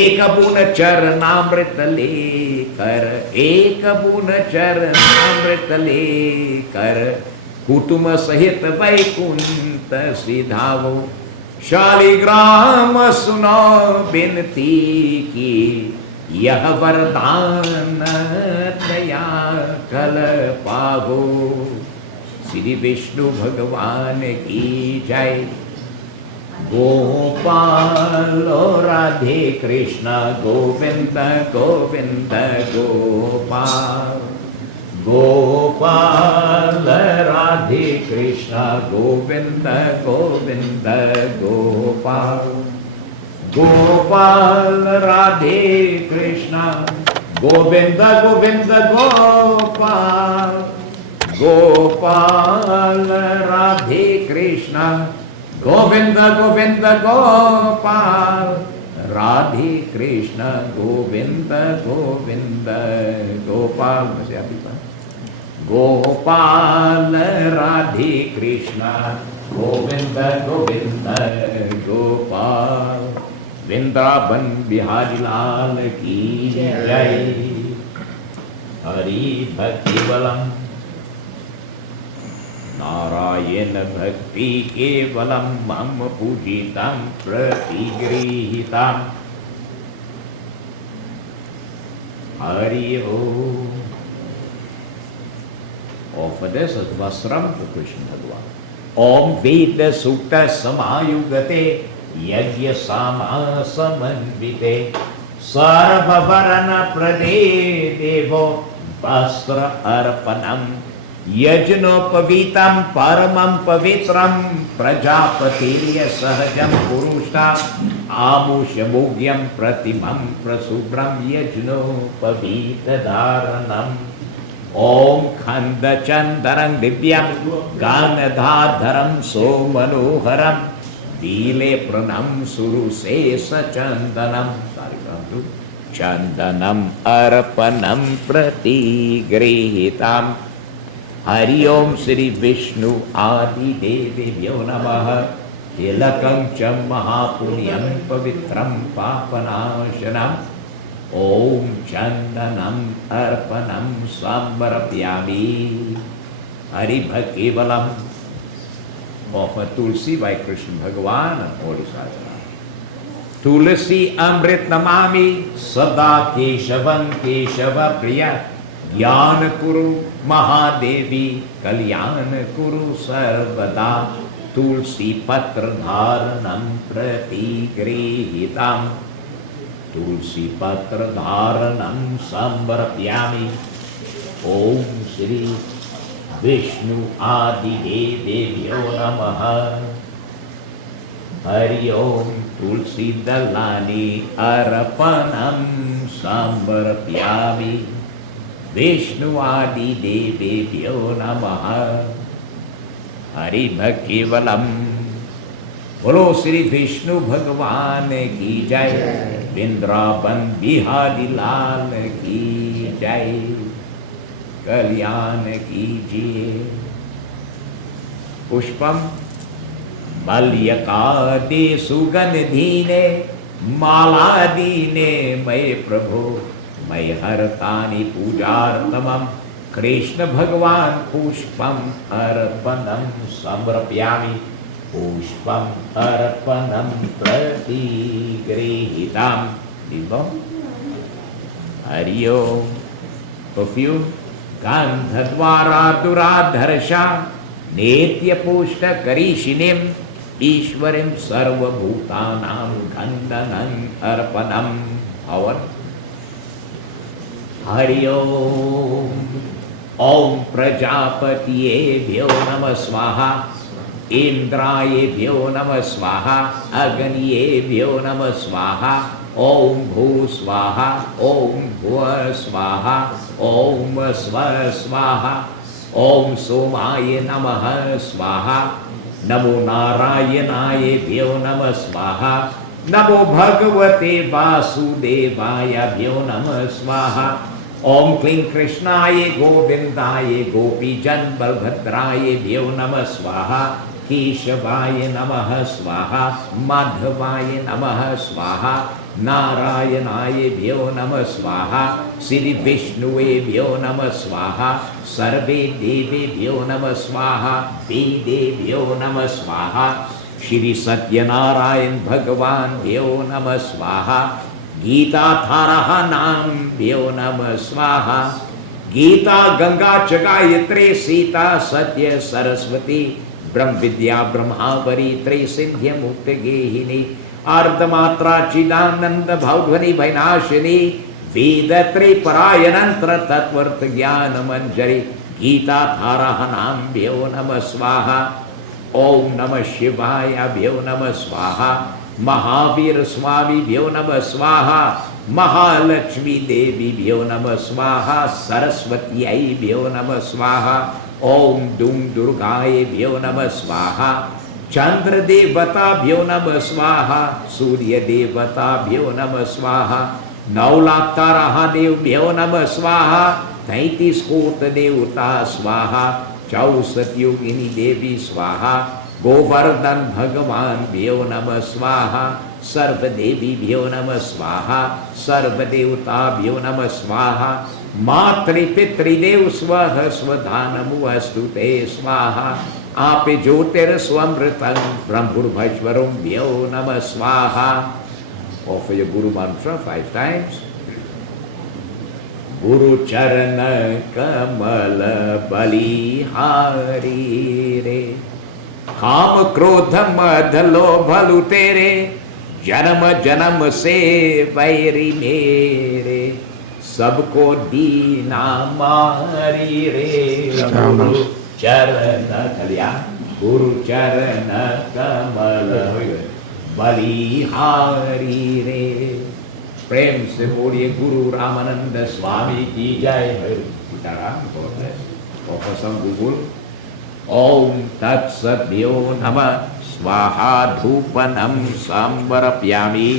एक बून चरणामृत लेकर एक बून चरणामृत लेकर कुटुंब सहित वैकुंठ सिधावो शालिग्राम सुनो बिनती की यह वरदान दया कल पावो श्री विष्णु भगवान की जय गोपाल राधे कृष्ण गोविंद गोविंद गोपाल गोपाल राधे कृष्ण गोविंद गोविंद गोपाल गोपाल राधे कृष्ण गोविंद गोविंद गोपाल गोपाल राधे कृष्ण गोविंद गोविंद गोपाल राधे कृष्ण गोविंद गोविंद गोपाल गोपाल राधे कृष्ण गोविंद गोविंद गोपाल वृंदावन बिहारी लाल की जय हरि भक्ति बलम नारायण भक्ति केवलम मम पूजितं प्रतिगृहीतं Hari Om. Offer this as Vasram to Krishna Bhagavan. Om Veda Sukta Samayugate Yajya Sama Samanvite Sarva Varana Prade Devo Vastra Arpanam Yajno Pavitam Paramam Pavitram Prajapatiya Sahajam Purusha Amushamugyam Pratimam Prasubram Yajno Pavita Dharanam Om Khanda Chandaram Divyam Ganadhadharam So Manoharam Dile Pranam Suru Sesa Chandanam Chandanam Arpanam Prati Grihitam Hari Om Sri Vishnu Adi Devi Vyo Namaha Tilakam Cham Mahapunyam Pavitram Papanashanam Om Chandanam Arpanam Sambarapyami Hari Bhakti Valam. Offer Tulsi by Krishna Bhagavan and Holy Sadhana. Tulsi Amrit Namami Sada Keshavam Keshava Priya Jnana Kuru Mahadevi Kalyana Kuru Sarvada Tulsi Patra Dharanam Prati Grihitam Tulsi Patra Dharanam Sambarapyami. Om Shri Vishnu Adi Devyo Namaha. Hari Om Tulsi Dalani Arapanam Sambarapyami. Vishnu Adi Devyo Namaha. Hari Bhakti Valam. Bolo Sri Vishnu Bhagavan ki jai. Vrindavan Bihari Lal ki jai. Kalyan कीजिए. पुष्पम मल्यकादि सुगंधीने मालादीने मय प्रभो मय हरतानि पूजार्थमं कृष्ण भगवान पुष्पम अर्पणम समर्पयामि. पुष्पम अर्पणम प्रतिगृहीताम. हरि ओम. Perfume Gandhadvara Duradharsha Netya Pushta Karishinim Ishwarim Sarva Bhutanam Gandhanam Arpanam. Our Hari Om. Om Prajapatiye Bhyo Namah Swaha Indraye Bhyo Namah Swaha Agniye Bhyo Namah Swaha. Om Bhu Swaha Om Bhuva Swaha Om Sva Swaha Om Somaya Namaha Swaha. Namo Narayanaye Bhyo Namah Swaha. Namo Bhagavate Vasudevaya Bhyo Namah Swaha. Om Kling Krishnaye Govindaye Gopijan Balbhadraye Bhyo Namah Swaha. Keshavaya Namaha Swaha. Madhavaya Namaha Swaha. Narayanaye Bhyo Namah Swaha. Sri Vishnue Bhyo Namah Swaha. Sarve Devi Bhyo Namah Swaha. Vede Bhyo Namah Swaha. Shri Satyanarayan Bhagavan Bhyo Namah Swaha. Gita Tharaha Nam Bhyo Namah Swaha. Gita Ganga Chagayatre Sita Satya Saraswati Brahm Vidya Brahmavari Tre Sindhya Mukta Gehini Ardhamatra Chidananda Bhaudhvani Vainashini Veda Tre Parayanantra Tatvartha Jnana Manjari. Gita Tharaha Nam Bhyo Namah Swaha. Om Namah Shivaya Bhyo Namah Swaha. Mahavir Swami Bhyo Namah Swaha. Mahalakshmi Devi Bhyo Namah Swaha. Saraswati Ai Bhyo Namah Swaha. Om Dum Durgaye Bhyo Namah Swaha. Chandra Devata Bhyo Namah Swaha. Surya Devata Bhyo Namah Swaha. Naulakta Dev Bhyo Namah Swaha. 33 Kota Devata Swaha. 64 Yogini Devi Swaha. Govardhan Bhagavan Bhyo Namah Swaha. Sarva Devi Bhyo Namah Swaha. Sarva Devata Bhyo Namah Swaha. Matri Pitri Dev Swaha Swadhanamu Astute Swaha. Ape Jyotir Swamritam Brahmur Bhajvarum Bhyo Namah Swaha. Offer your Guru Mantra 5 times. गुरु चरण कमल बलिहारी रे। काम क्रोध मद लोभ लुटेरे, जन्म जन्म से वैरी मेरे, सबको दीना मारी रे। गुरु चरण कल्याण, गुरु चरण कमल बलिहारी रे। प्रेम से बोलिए गुरु रामानंद स्वामी की जय। सीताराम बोल Google. Om Tat Sat Vyo Nama Swaha Dhupanam Sambarapyami.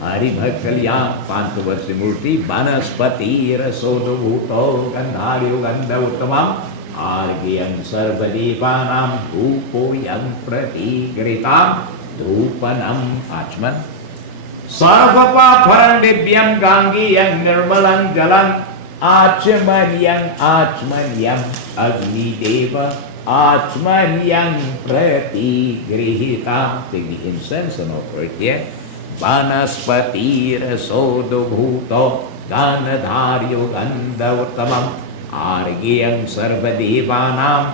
Hari Bhakt Kalyan Pantavarsi Murti Banaspati Rasodo Bhuto Gandharyo Gandha Uttamam Argyam Sarvadevanam Dhupoyam Pratigritam Dhupanam Achman Sarvapa Parandivyam Gangiyam Nirmalang Jalang Achmanyam Achmanyam Agni Deva Achmanyam Pratigrihitam. Take the incense and offer it here. Vanaspati Rasodo Bhuto Ganadharyo Gandhauttamam Argyam Sarvadevanam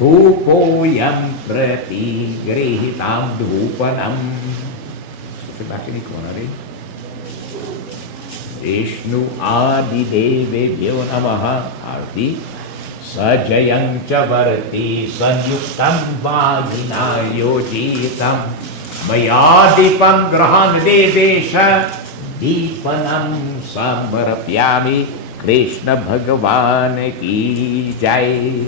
Dhupoyam Pratigrihitam Dhupanam. Back in the corner, Vishnu Adi Devebhyo Namaha Arti Sajayam Chavarti Sanyuktam Vagina Yojitam Mayadipam Grahan Devesha Deepanam Sambarapyami. Krishna Bhagavan Ki Jai.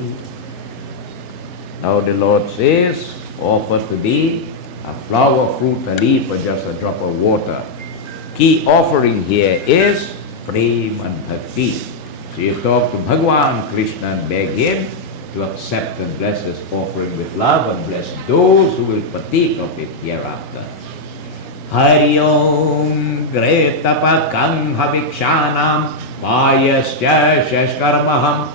Now the Lord says, offer to thee a flower, fruit, a leaf, or just a drop of water. Key offering here is prema and bhakti. So you talk to Bhagavan Krishna and beg him to accept and bless this offering with love and bless those who will partake of it hereafter. Hari Om Gretapakam Havikshanam Payasya Shashkarmaham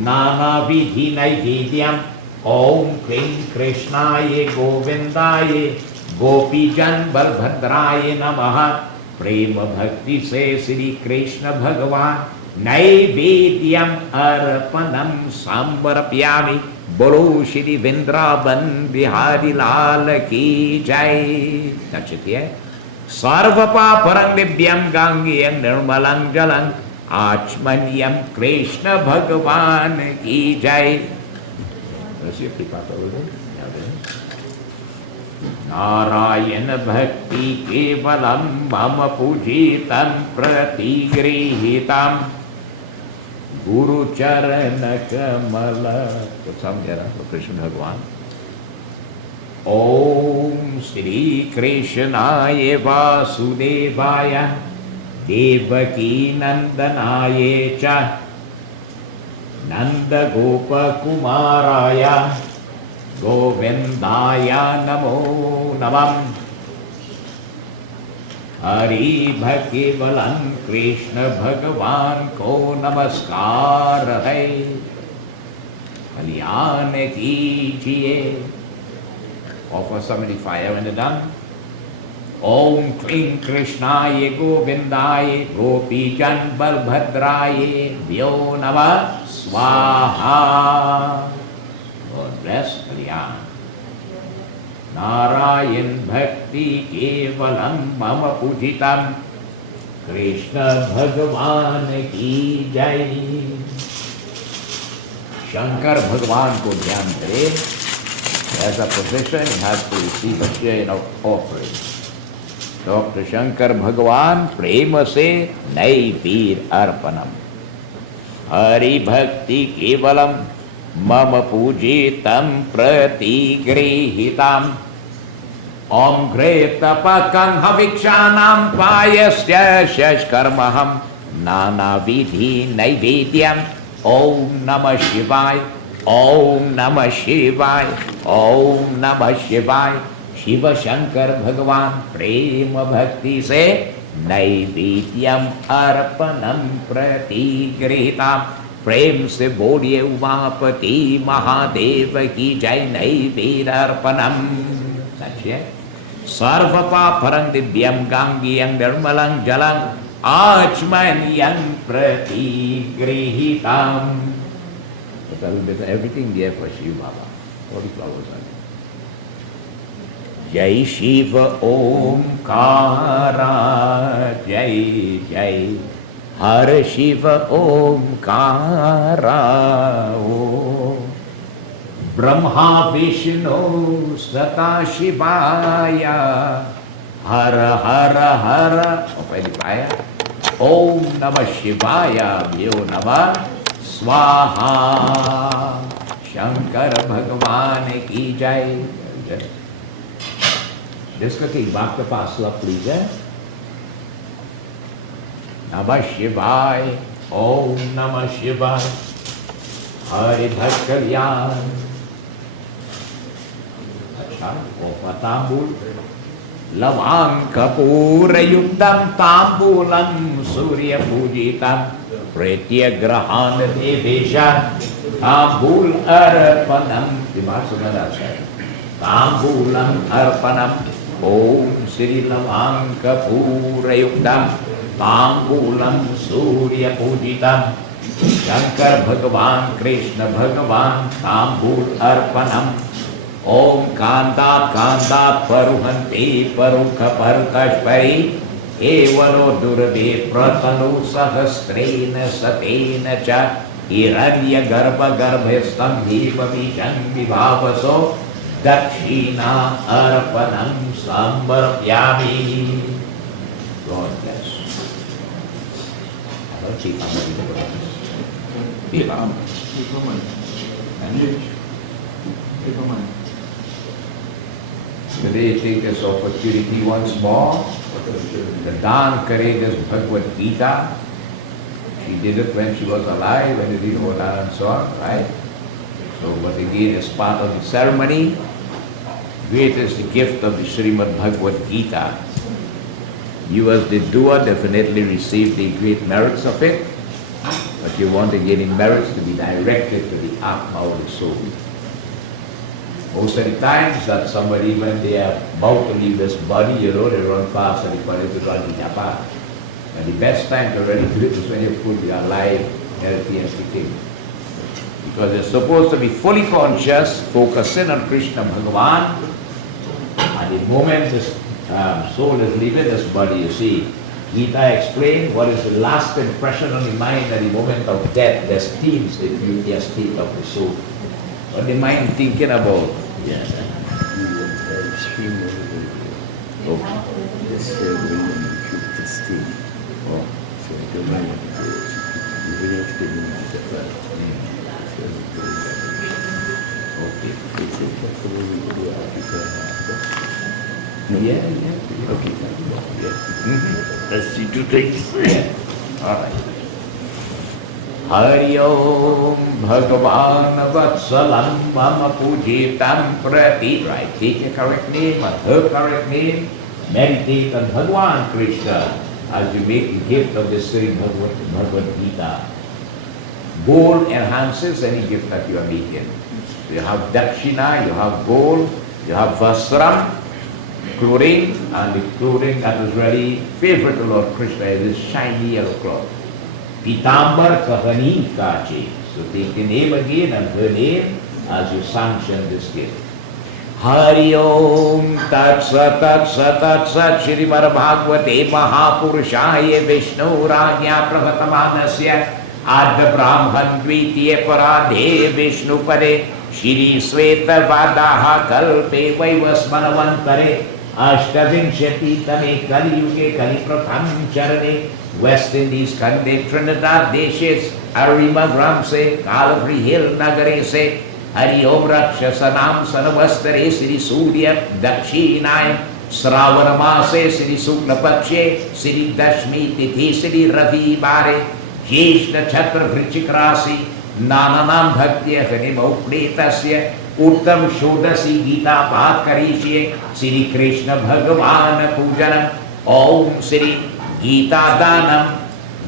Nana Vidhi Naividyam Om Kling Krishnaye Govindaye Gopijan Balbhadraye Namaha. Prema Bhakti se Sri Krishna Bhagavan Naivedyam Arpanam Sambarapyami. Bolo Shri Vrindavan Bihari Lal Ki Jai. Touch it here. Sarvapa Parandivyam Gangiyam Nirmalang Jalang Achmanyam Krishna Bhagavan Ki Jai. Let's see if we pop over there. Narayana Bhakti Kevalam Mama Pujitam Pratigrihitam Guru Charana Kamala. Put some here for Krishna Bhagavan. Om Shri Krishnaya Vasudevaya Devaki Nandanaye Cha Nanda Gopa Kumaraya Govindaya Namo Namam. Hari Bhakti Valam Krishna Bhagavan Ko Namaskar Hai. Kalyan Kijiye. Offer somebody fire in the dung. Om Kling Krishnaya Govindaye Gopijan Balbhadraye Vyo Namah Swaha. God bless Kalyan. Narayan Bhakti Kevalam Mama Pujitam Krishna Bhagavan Ki Jai. Shankar Bhagavan ko dhyan kare. As a procession, he has to receive a share of offering. Dr. Shankar Bhagavan prema se Naivir Arpanam. Hari Bhakti Kevalam Mama Pujitam Pratigrihitam. Om Gretapakam Havikshanam Payasya Shashkarmaham Nana Vidhi Naivedyam. Om Namah Shivaya. Om Namah Shivaya. Om Namah Shivaya. Shiva Shankar Bhagavan Prema Bhakti se Naivedyam Arpanam Pratigrihitam. प्रेम से बोलिए उमापति महादेव की जय नैवेद्य अर्पणम. सच्चे सर्वपापरं दिव्यं गांगेयं निर्मलं जलं Achmanyam Pratigrahitam. Everything there for Shiva Baba. All the flowers are there. Jai Shiva Omkara, Jai Jai Har Shiva Omkara. Oh. Brahma Vishnu Sata Shivaya Hara Hara Hara. Om Namah Shivaya Vyo Namah Swaha. Shankara Bhagavan ki jai. Jiska ki bhakta pasla please. Namah Shivaya. Om Namah Shivaya. Hari Bhakkalyan. Acha, Patambul. Lavang Kapura Yuktam Tambulam Surya Pujitam Pretya Grahana Devesha Tambul Arpanam Tambulam Arpanam Om Sri Lavang Kapura Yuktam Tambulam Surya Pujitam Shankar Bhagavan Krishna Bhagavan Tambul Arpanam Om Kanda Kanda Paruhanti Parukha Partashpari Evaro Durade Pratanu Sahastrena Satena Cha Hiranya Garbha Garbhestambhi Vabhijam Vibhavaso Dakshina Arpanam Sambarpyami. God bless. I don't see Today take this opportunity once more to Dan Kare this Bhagavad Gita. She did it when she was alive, when it did hold on and so on, right? So, but again, as part of the ceremony, great is the gift of the Srimad Bhagavad Gita. You as the doer definitely receive the great merits of it, but you want again in merits to be directed to the Atma or the soul. Most of the times that somebody, when they are about to leave this body, they run fast and the body is running apart. And the best time to really do it is when you're fully alive, healthy and kicking. Because they're supposed to be fully conscious, focusing on Krishna Bhagavan. At the moment this soul is leaving this body, you see, Gita explained what is the last impression on the mind at the moment of death. There's themes, the beauty state of the soul. What the mind thinking about? Yeah, extreme Okay. this state. Oh. So the mind is very experienced. Okay. That's the way we do it. Yeah. Okay. Yeah. Let's see two things. Yeah. All right. Hari Om Bhagavan Vatsalam Mama Pujitam Prati. Right, take a correct name, her correct name. Meditate on Bhagavan Krishna as you make the gift of the Sri Bhagavad Gita. Gold enhances any gift that you are making. You have dakshina, you have gold, you have vasram, clothing, and the clothing that is really favorite to Lord Krishna is this shiny yellow cloth. Pitambar Kahani Kachi. So take the name again and her name as you sanction this gift. Hari Om Tat Sat Tat Sat Tat Sat Shrimad Bhagavate Mahapurushaya Vishnu Rajya Prabhatamanasya Adha Brahman Dvitiya Paradhe Vishnu Pare Shri Sweta Vadaha Kalpe Vaivasmanavantare Ashtavinshati Tame Kali Yuge Kali Pratham Charane West Indies Kande Trinidad Deshes Arima Gramse Kalabri Hill Nagare Se Hari Om Rakshasanam Sanavastare Sri Surya Dakshinayam Sravanamase Sri Sukla Pakshe Sri Dashmi Tithi Sri Ravi Bare Jeshna Chatra Vrichikrasi Nananam Bhaktya Hanimauplitasya Uttam Shodasi Gita Path Karishye Sri Krishna Bhagavan Pujanam Om Sri Gita Danam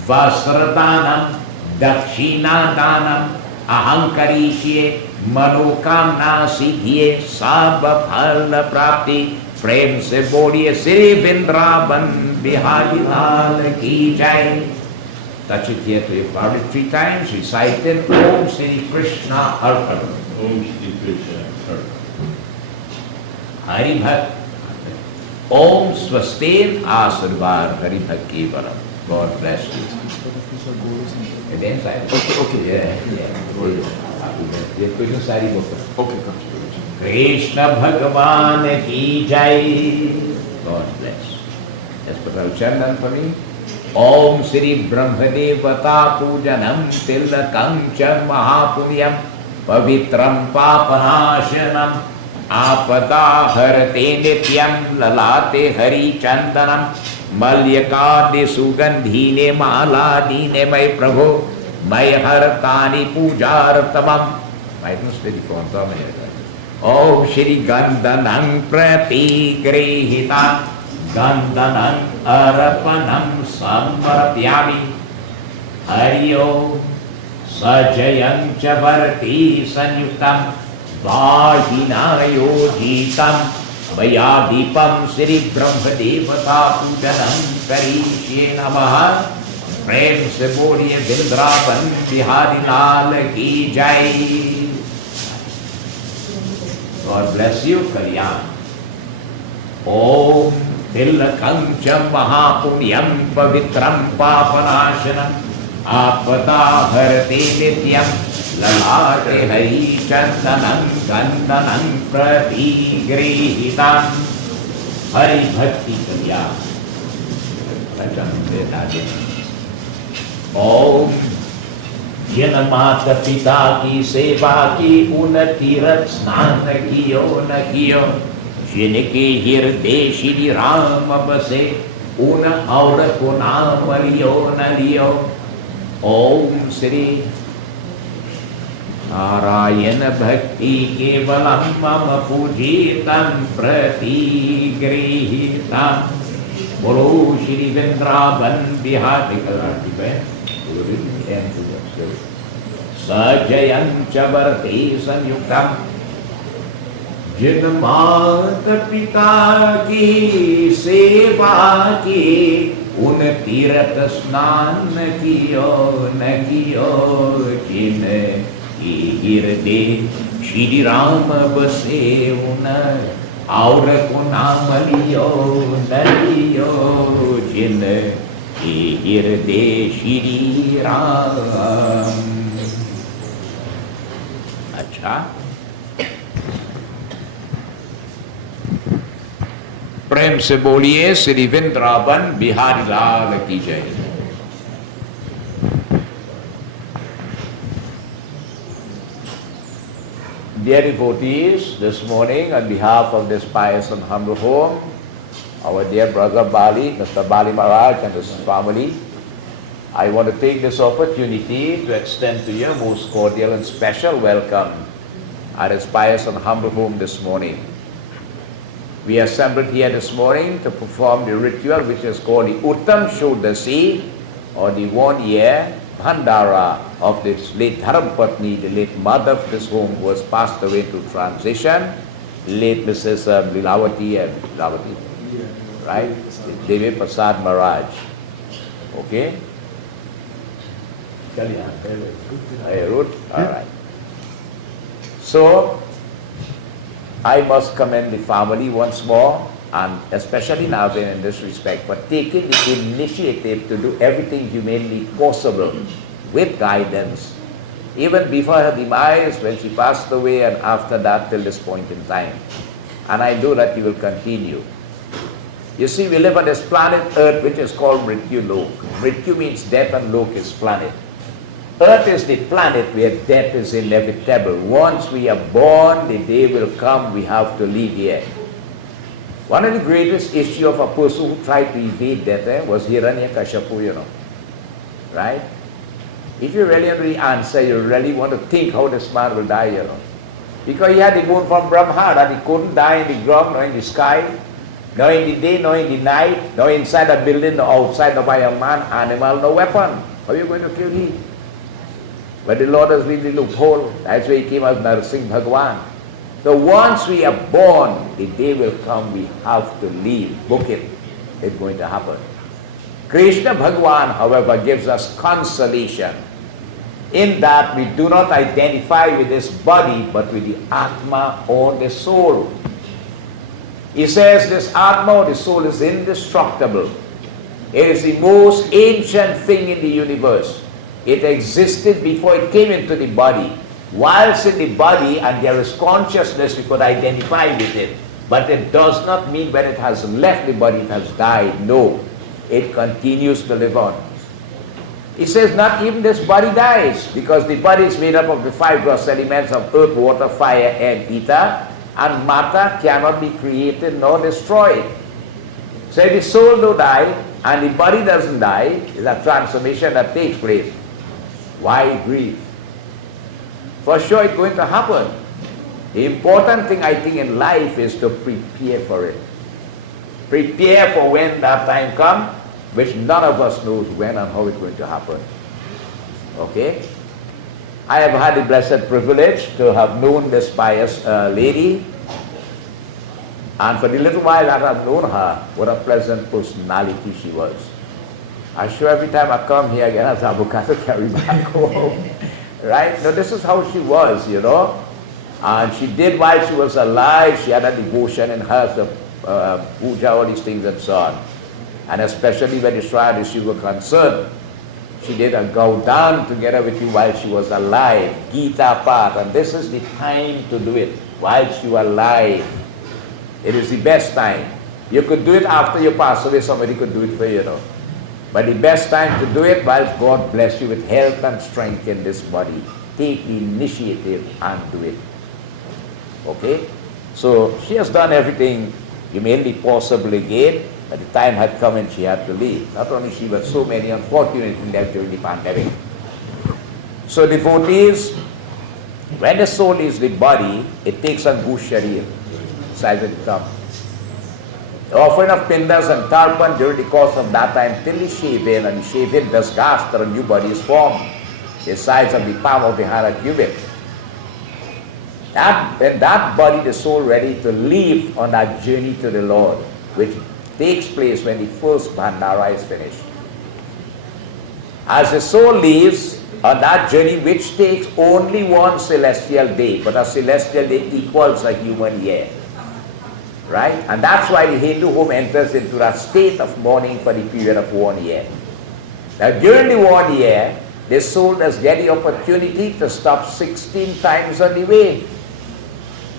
Vasradanam Dakshina Danam Ahankarishye Manokamna Siddhye Sabha Phala Prapti प्रेम से बोलिए श्री वृंदावन बिहारी लाल की जय. Touch it here to your forehead 3 times. Recite it. Om Shri Krishna Arpan. Om Shri Krishna Arpan. Hari Bhakt. Om Swastir Asarvar Hari Bhakt Kevalam. God bless you. And then side. Okay. ये कृष्ण सारी बोलते. Okay, Krishna Bhagavan ki jai. God bless. Just put our chandan for me. Om Shri Brahmadevata Pujanam Tilakam Chan Mahapunyam Pavitram Papanashanam Apata Harate Nityam Lalate Hari Chandanam Malyakade Sugandhine Maladine Mai Prabhu Mai Haratani Pujartamam. I don't study for Om Shri Gandhanam Pratigrihita Gandhanam Arapanam Samvarapyami Hariyo Sajayam Chavarti Sanyuktam Vahinayo Jitam Vayadipam Sri Brahmadevata Pujanam Karishe Namaha. Prem se boliye Vrindavan Bihari Lal ki jai. God bless you, Kalyan. Om Tilakam Cha Mahapunyam Pavitram Papanashanam Apata Harate Nityam Lalate Hari Chandanam Gandanam Pratigrihitam Hari Bhakti Kalyan. Om जिन माता पिता की सेवा की उन तीर्थ स्नान कियो न कियो जिनके हृदय श्री राम बसे उन और को नाम लियो न लियो. ओम श्री नारायण भक्ति केवलम मम पूजितम प्रतिगृहीतम. बोलो श्री वृंदावन बिहारी सजयं च वर्ते संयुक्तम. जिन माता पिता की सेवा की उन तीर्थ स्नान कियो न कियो जिन की हृदय श्री राम बसे उन और को नाम लियो न लियो जिन की हृदय श्री राम. अच्छा, प्रेम से बोलिए श्री वृंदावन बिहारी लाल की जय. Dear devotees, this morning on behalf of this pious and humble home, our dear brother Bali, Mr. Bali Maharaj and his family, I want to take this opportunity to extend to you a most cordial and special welcome at his pious and humble home this morning. We assembled here this morning to perform the ritual which is called the Uttam Shodasi, or the 1-year Bhandara of this late Dharmpatni, the late mother of this home who has passed away to transition, late Mrs. Leelavati and Leelavati, right? Devi Prasad Maharaj. Okay? All right. So, I must commend the family once more, and especially now in this respect, for taking the initiative to do everything humanly possible with guidance, even before her demise, when she passed away, and after that till this point in time. And I know that you will continue. You see, we live on this planet Earth, which is called Mrityu Lok. Mrityu means death and Lok is planet. Earth is the planet where death is inevitable. Once we are born, the day will come we have to leave here. One of the greatest issues of a person who tried to evade death was Hiranyakashipu, you know. Right? If you really have the answer, you really want to think how this man will die, you know. Because he had the moon from Brahma, that he couldn't die in the ground, nor in the sky, nor in the day, nor in the night, nor inside a building, nor outside, nor by a man, animal, no weapon. How are you going to kill him? But the Lord has really the loophole. That's why he came as Narsingh Bhagwan. So once we are born, the day will come we have to leave. Book it. It's going to happen. Krishna Bhagavan, however, gives us consolation in that we do not identify with this body, but with the Atma or the soul. He says this Atma or the soul is indestructible. It is the most ancient thing in the universe. It existed before it came into the body. Whilst in the body and there is consciousness, we could identify with it. But it does not mean when it has left the body, it has died. No, it continues to live on. He says not even this body dies, because the body is made up of the 5 gross elements of earth, water, fire, and ether, and matter cannot be created nor destroyed. So if the soul don't die, and the body doesn't die, it's a transformation that takes place. Why grieve? For sure it's going to happen. The important thing I think in life is to prepare for it. Prepare for when that time comes, which none of us knows when and how it's going to happen. Okay? I have had the blessed privilege to have known this pious lady, and for the little while that I've known her, what a pleasant personality she was. I'm sure every time I come here again, I have avocado to carry back home. Right? So this is how she was, you know. And she did while she was alive. She had a devotion in her, the puja, all these things and so on. And especially when the Shrine issues were concerned, she did a Gaudan together with you while she was alive, Gita Path, and this is the time to do it, while she was alive. It is the best time. You could do it after you pass away, somebody could do it for you, you know. But the best time to do it while God bless you with health and strength in this body. Take the initiative and do it. Okay? So she has done everything humanly possible again. But the time had come and she had to leave. Not only she, but so many unfortunately left during the pandemic. So devotees, when the soul is the body, it takes on Bhusharir, size of the thumb. The offering of pindas and tarpan during the course of that time till the shavin, and the shavin does gas till a new body is formed, the size of the palm of the hand cubit. When that body, the soul, ready to leave on that journey to the Lord, which takes place when the first Bhandara is finished. As the soul leaves on that journey, which takes only one celestial day, but a celestial day equals a human year. Right? And that's why the Hindu home enters into that state of mourning for the period of 1 year. Now during the 1 year, the soul does get the opportunity to stop 16 times on the way.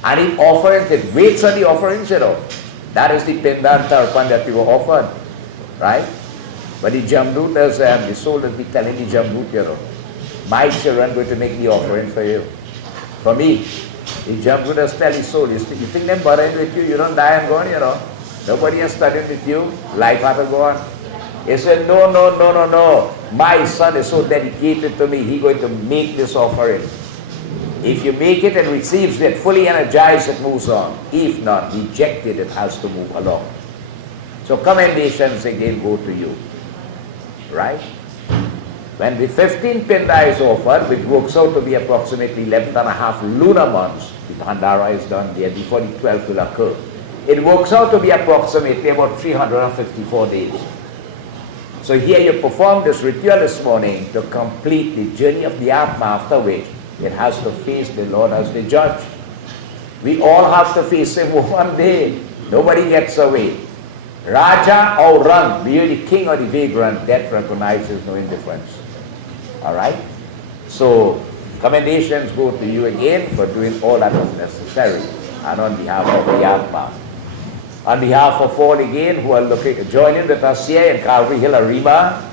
And it offers, it waits on the offerings, you know. That is the pinda and tarpan that we were offered. Right? But the Jamdutas, the soul will be telling the Jamdut, you know, my children are going to make the offering for you. For me. The Jamdutas tell his soul, you think them buried with you, you don't die and gone, you know. Nobody has studied with you, life has to go on. He said, no. My son is so dedicated to me, he's going to make this offering. If you make it and receives it, fully energized, it moves on. If not, rejected, it has to move along. So commendations again go to you. Right? When the 15th pinda is offered, which works out to be approximately 11.5 lunar months, the Bhandara is done there before the 12th will occur. It works out to be approximately about 354 days. So here you perform this ritual this morning to complete the journey of the Atma, after which it has to face the Lord as the judge. We all have to face him one day. Nobody gets away. Raja or Rang, be you the king or the vagrant, death recognizes no indifference. Alright? So, commendations go to you again for doing all that was necessary, and on behalf of the Atma. On behalf of all again who are joining with us here in Calvary Hill, Arima,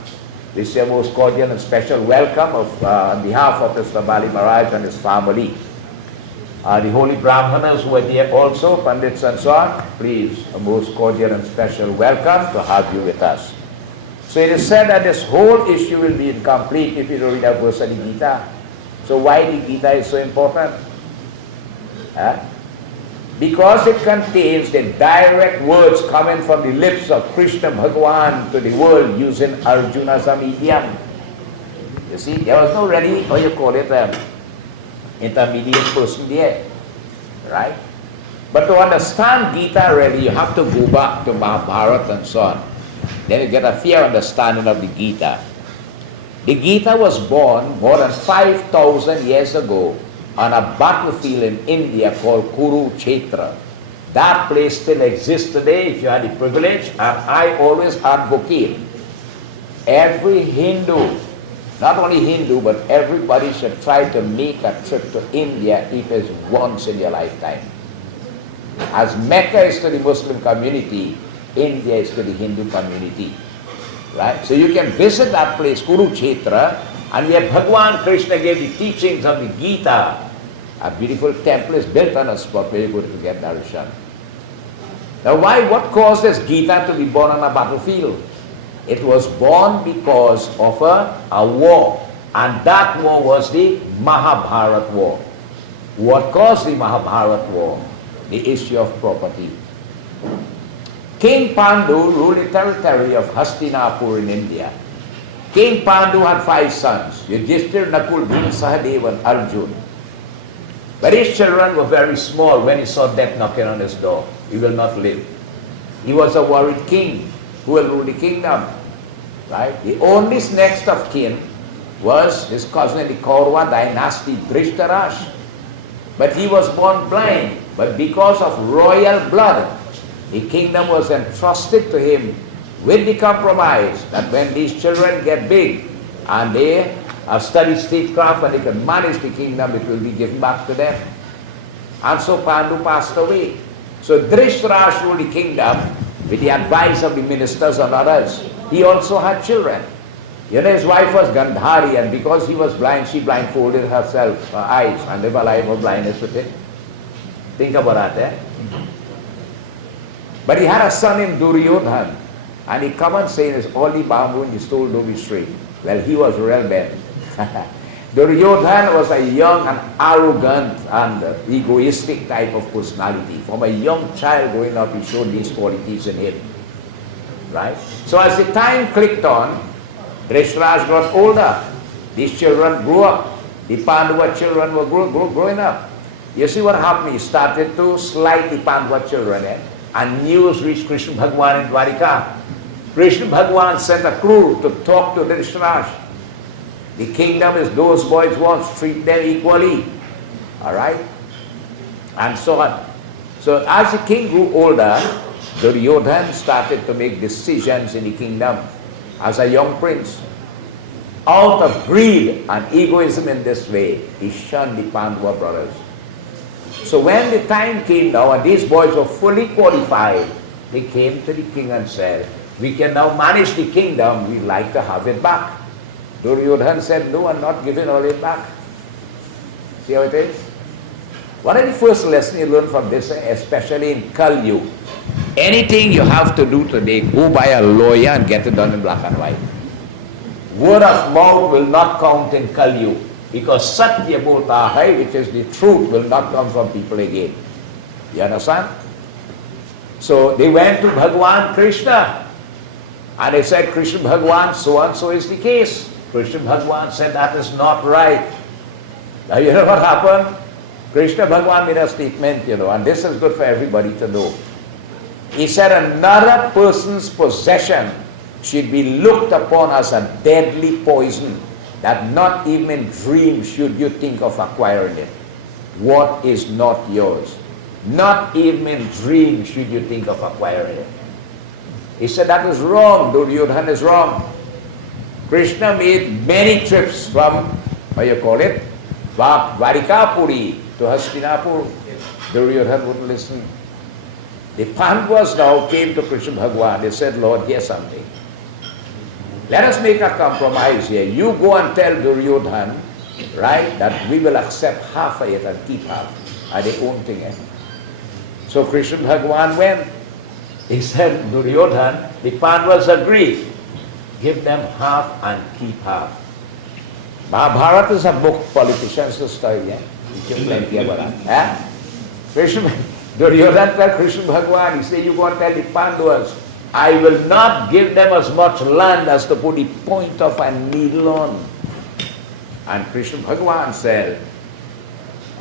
this is your most cordial and special welcome on behalf of Mr. Leela Maharaj and his family. The holy Brahmanas who are there also, Pandits and so on, please, a most cordial and special welcome to have you with us. So it is said that this whole issue will be incomplete if you don't read a verse of the Gita. So why the Gita is so important? Because it contains the direct words coming from the lips of Krishna Bhagavan to the world using Arjuna as a medium. You see, there was no ready, how you call it, intermediate person there. right? But to understand Gita really, you have to go back to Mahabharata and so on. Then you get a fair understanding of the Gita. The Gita was born more than 5,000 years ago on a battlefield in India called Kurukshetra. That place still exists today if you had the privilege, and I always advocate every Hindu, not only Hindu, but everybody should try to make a trip to India if it's once in your lifetime. As Mecca is to the Muslim community, India is to the Hindu community. Right? So you can visit that place, Kurukshetra, and where Bhagwan Krishna gave the teachings of the Gita. A beautiful temple is built on a spot where you go to get darshan. Now what caused this Gita to be born on a battlefield? It was born because of a war, and that war was the Mahabharata war. What caused the Mahabharata war? The issue of property. King Pandu ruled the territory of Hastinapur in India. King Pandu had 5 sons, Yudhishthira, Nakul, Bhima, Sahadeva, and Arjun. But his children were very small when he saw death knocking on his door. He will not live. He was a worried king who will rule the kingdom. Right? The only next of kin was his cousin in the Kaurava dynasty, Drishtarash. But he was born blind. But because of royal blood, the kingdom was entrusted to him with the compromise that when these children get big and they have studied statecraft and they can manage the kingdom, it will be given back to them. And so Pandu passed away. So Drishtarash ruled the kingdom with the advice of the ministers and others. He also had children. You know, his wife was Gandhari, and because he was blind, she blindfolded herself, her eyes, and lived a life of blindness with it. Think about that, eh? But he had a son named Duryodhan, and he come and say, "It's all the bamboo in the stool don't be straight." Well, he was real bad. Duryodhan was a young and arrogant and egoistic type of personality. From a young child growing up, he showed these qualities in him. Right? So as the time clicked on, Drishtarash got older. These children grew up. The Pandava children were growing up. You see what happened? He started to slight the Pandava children. And news reached Krishna Bhagwan in Dwarika. Krishna Bhagwan sent a crew to talk to Drishtarash. The kingdom is those boys want, treat them equally. Alright? And so on. So as the king grew older, Duryodhan started to make decisions in the kingdom as a young prince. Out of greed and egoism in this way, he shunned the Pandava brothers. So when the time came now and these boys were fully qualified, they came to the king and said, "We can now manage the kingdom, we'd like to have it back." Duryodhan said, "No, I'm not giving all it back." See how it is? One of the first lessons you learn from this, especially in Kali Yuga, anything you have to do today, go by a lawyer and get it done in black and white. Word of mouth will not count in Kali Yuga, because Satya Bhota Hai, which is the truth, will not come from people again. You understand? So they went to Bhagwan Krishna and they said, "Krishna Bhagwan, so and so is the case." Krishna Bhagwan said, "That is not right." Now you know what happened? Krishna Bhagwan made a statement, you know, and this is good for everybody to know. He said, another person's possession should be looked upon as a deadly poison, that not even in dreams should you think of acquiring it. What is not yours? Not even in dreams should you think of acquiring it. He said that is wrong. Duryodhan is wrong. Krishna made many trips from, what you call it, Dwarikapuri to Hastinapur. Duryodhan wouldn't listen. The Pandavas now came to Krishna Bhagwan. They said, "Lord, here's something. Let us make a compromise here. You go and tell Duryodhan, right, that we will accept half of it and keep half. And they own thing. So Krishna Bhagwan went. He said, "Duryodhan, the Pandavas agreed. Give them half and keep half." Mahabharata is a book politicians to study. You can plenty about that. Duryodhan told Krishna Bhagwan, he said, "You go and tell the Pandavas, I will not give them as much land as to put the point of a needle on." And Krishna Bhagwan said,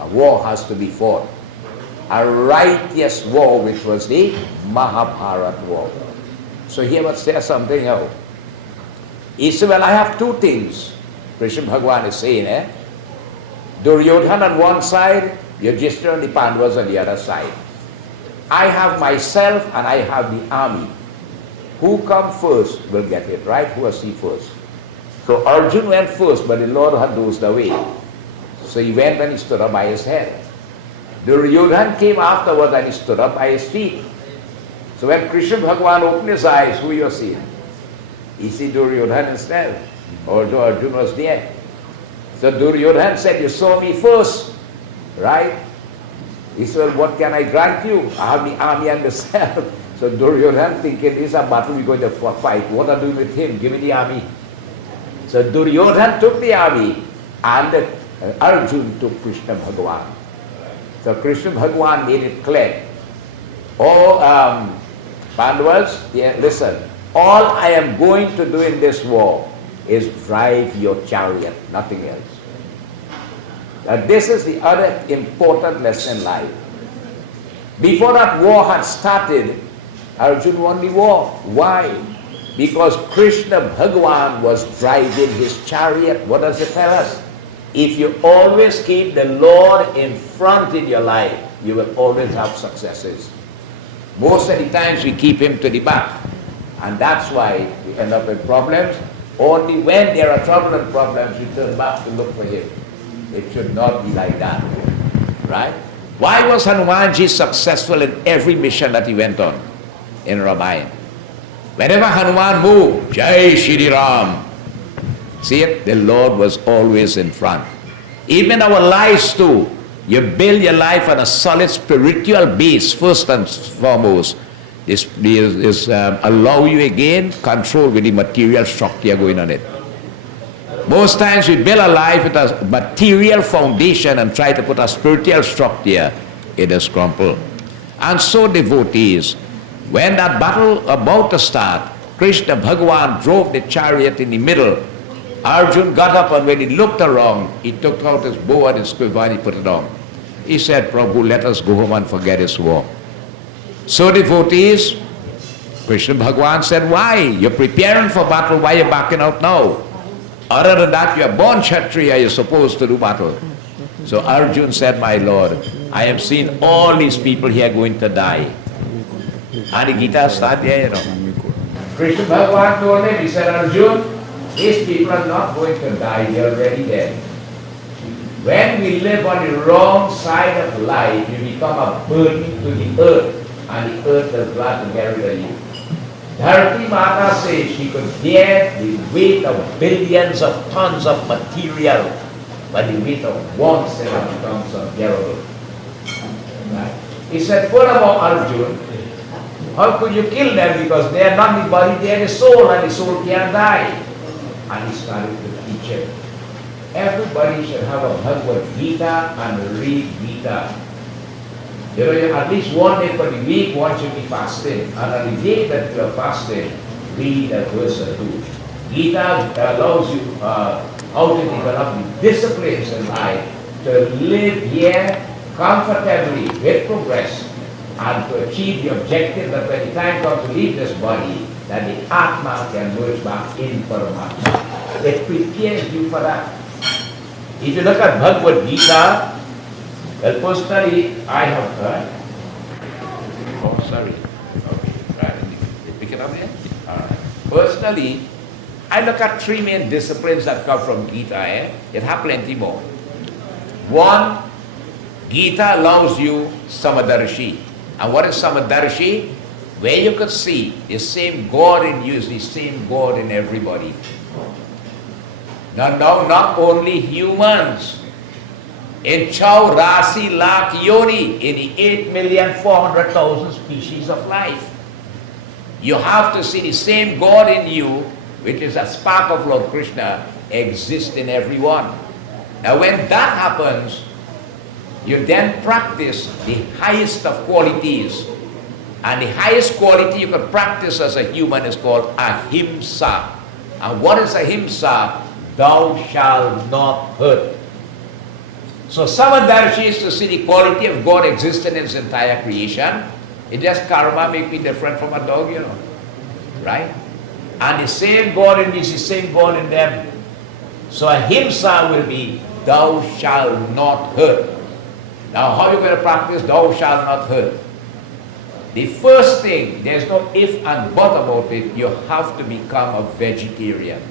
a war has to be fought. a righteous war, which was the Mahabharata war. So here must say something else. He said, well, I have two things. Krishna Bhagavan is saying, Duryodhana on one side, Yudhishthira and the Pandavas on the other side. I have myself and I have the army. Who comes first will get it, right? Who will see first? So Arjuna went first, but the Lord had dozed away. So he went and he stood up by his head. Duryodhana came afterwards and he stood up by his feet. So when Krishna Bhagavan opened his eyes, who you see? He see Duryodhana instead, although Arjuna was there. So Duryodhana said, you saw me first, right? He said, well, what can I grant you? I have the army and myself. So Duryodhana thinking, this is a battle we're going to fight. What are you doing with him? Give me the army. So Duryodhana took the army and Arjuna took Krishna Bhagavan. So Krishna Bhagavan made it clear. Oh, Pandavas, yeah, listen. All I am going to do in this war is drive your chariot, nothing else. This is the other important lesson in life. Before that war had started, Arjuna won the war. Why? Because Krishna Bhagavan was driving his chariot. What does it tell us? If you always keep the Lord in front in your life, you will always have successes. Most of the times we keep him to the back. And that's why we end up with problems. Only when there are trouble and problems, we turn back to look for him. It should not be like that. Right? Why was Hanumanji successful in every mission that he went on in Ramayana? Whenever Hanuman moved, Jai Shri Ram. See it? The Lord was always in front. Even our lives too. You build your life on a solid spiritual base first and foremost. This allow you again control with the material structure going on it. Most times we build a life with a material foundation and try to put a spiritual structure, it is crumpled. And so devotees, when that battle about to start, Krishna Bhagavan drove the chariot in the middle. Arjuna got up and when he looked around, he took out his bow and his quiver and he put it on. He said, Prabhu, let us go home and forget this war. So devotees, Krishna Bhagavan said, why? You're preparing for battle, why are you backing out now? Other than that, you are born Kshatriya, you're supposed to do battle. So Arjuna said, my Lord, I have seen all these people here going to die. And the Gita started there, you know. Krishna Bhagavan told him, he said, Arjuna, these people are not going to die, they are already dead. When we live on the wrong side of life, you become a burden to the earth. And the earth does glad to get rid of you. Dharti Mata says she could bear the weight of billions of tons of material, but the weight of one set of becomes unbearable. Right? He said, furthermore, Arjuna, how could you kill them? Because they are not the body, they are the soul, and the soul can't die. And he started to teach him. Everybody should have a Bhagavad Gita and read Gita. You know, at least one day for the week, one should be fasting. And on the day that you are fasting, read a verse or two. Gita allows you how to develop the disciplines in life to live here comfortably with progress and to achieve the objective that when the time comes to leave this body, that the Atma can merge back in Paramatma. It prepares you for that. If you look at Bhagavad Gita, well, personally, I have heard. Oh, sorry. Okay, right. Pick it up here. All right. Personally, I look at three main disciplines that come from Gita. It has plenty more. One, Gita allows you Samadarshi. And what is Samadarshi? Where you could see the same God in you is the same God in everybody. Now, not only humans. In Chau Rasi Lak Yoni, in the 8,400,000 species of life. You have to see the same God in you, which is a spark of Lord Krishna, exist in everyone. Now when that happens, you then practice the highest of qualities. And the highest quality you can practice as a human is called ahimsa. And what is ahimsa? Thou shalt not hurt. So Samadarshi is to see the quality of God existing in His entire creation. It just karma make me different from a dog, you know. Right? And the same God in me is the same God in them. So ahimsa will be, thou shalt not hurt. Now how are you going to practice thou shalt not hurt? The first thing, there's no if and but about it, you have to become a vegetarian.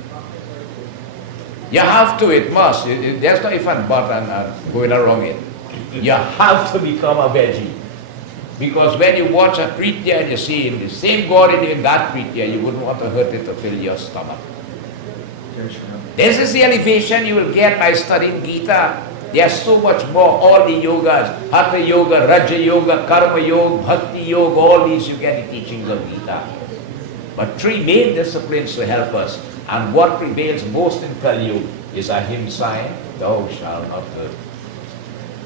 You have to, it must. There's no if and but and going around it. You have to become a veggie. Because when you watch a creature and you see the same God in that creature, you wouldn't want to hurt it to fill your stomach. This is the elevation you will get by studying Gita. There's so much more, all the yogas, Hatha Yoga, Raja Yoga, Karma Yoga, Bhakti Yoga, all these you get the teachings of Gita. But three main disciplines to help us, and what prevails most in Kali Yuga is ahimsa, thou shalt not hurt.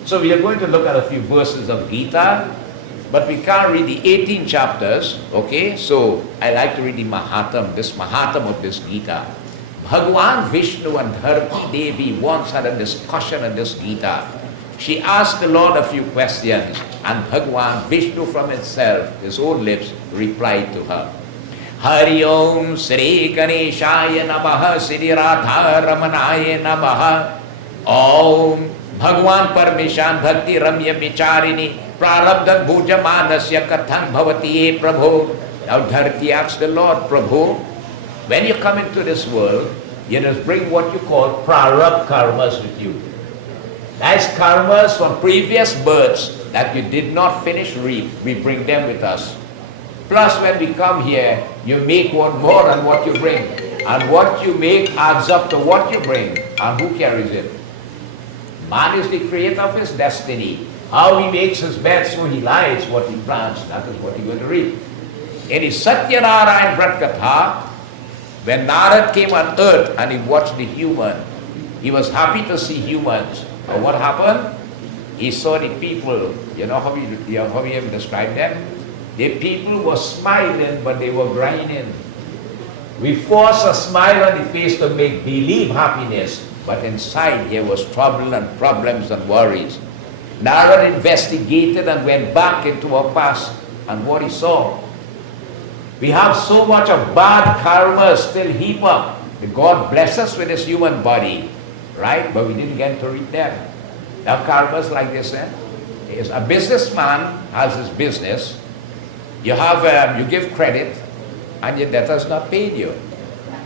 So we are going to look at a few verses of Gita, but we can't read the 18 chapters, okay? So I like to read the Mahatam, this Mahatam of this Gita. Bhagwan Vishnu and Dharti Devi once had a discussion on this Gita. She asked the Lord a few questions, and Bhagwan Vishnu from himself, his own lips, replied to her. Hari Om Sri Ganeshaya Namaha Sri Radha Ramanaya Namaha Om Bhagwan Parmeshan Bhakti Ramya Vicharini Prarabdhan Bhujamanasya Kathan Bhavati Prabhu. Now Dharti asked the Lord, Prabhu, when you come into this world, you must bring what you call prarabdha karmas with you. That's karmas from previous births that you did not finish reap. We bring them with us. Plus when we come here, you make one more than what you bring. And what you make adds up to what you bring. And who carries it? Man is the creator of his destiny. How he makes his bed, so he lies. What he plants, that is what he's going to reap. In his Satyanarayan Vratkatha, when Narad came on earth and he watched the human, he was happy to see humans. But what happened? He saw the people. You know how we have described them? The people were smiling, but they were grinding. We force a smile on the face to make believe happiness, but inside there was trouble and problems and worries. Narad investigated and went back into our past, and what he saw, we have so much of bad karma still heap up. God bless us with this human body, right? But we didn't get to read them. Now karmas like this, is a businessman has his business. You have, you give credit, and your debtor's not paid you.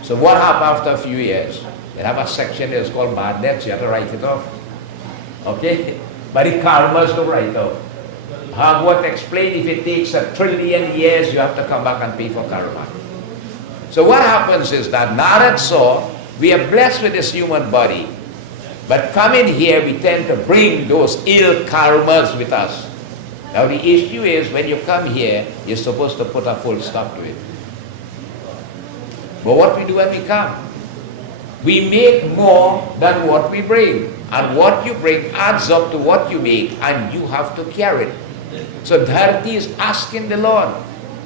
So what happens after a few years? They have a section that's called bad debts. You have to write it off. Okay? But the karmas don't write off. What explain if it takes 1 trillion years, you have to come back and pay for karma. So what happens is that Narad saw, we are blessed with this human body, but coming here, we tend to bring those ill karmas with us. Now the issue is, when you come here, you're supposed to put a full stop to it. But what we do when we come? We make more than what we bring. And what you bring adds up to what you make, and you have to carry it. So Dharti is asking the Lord,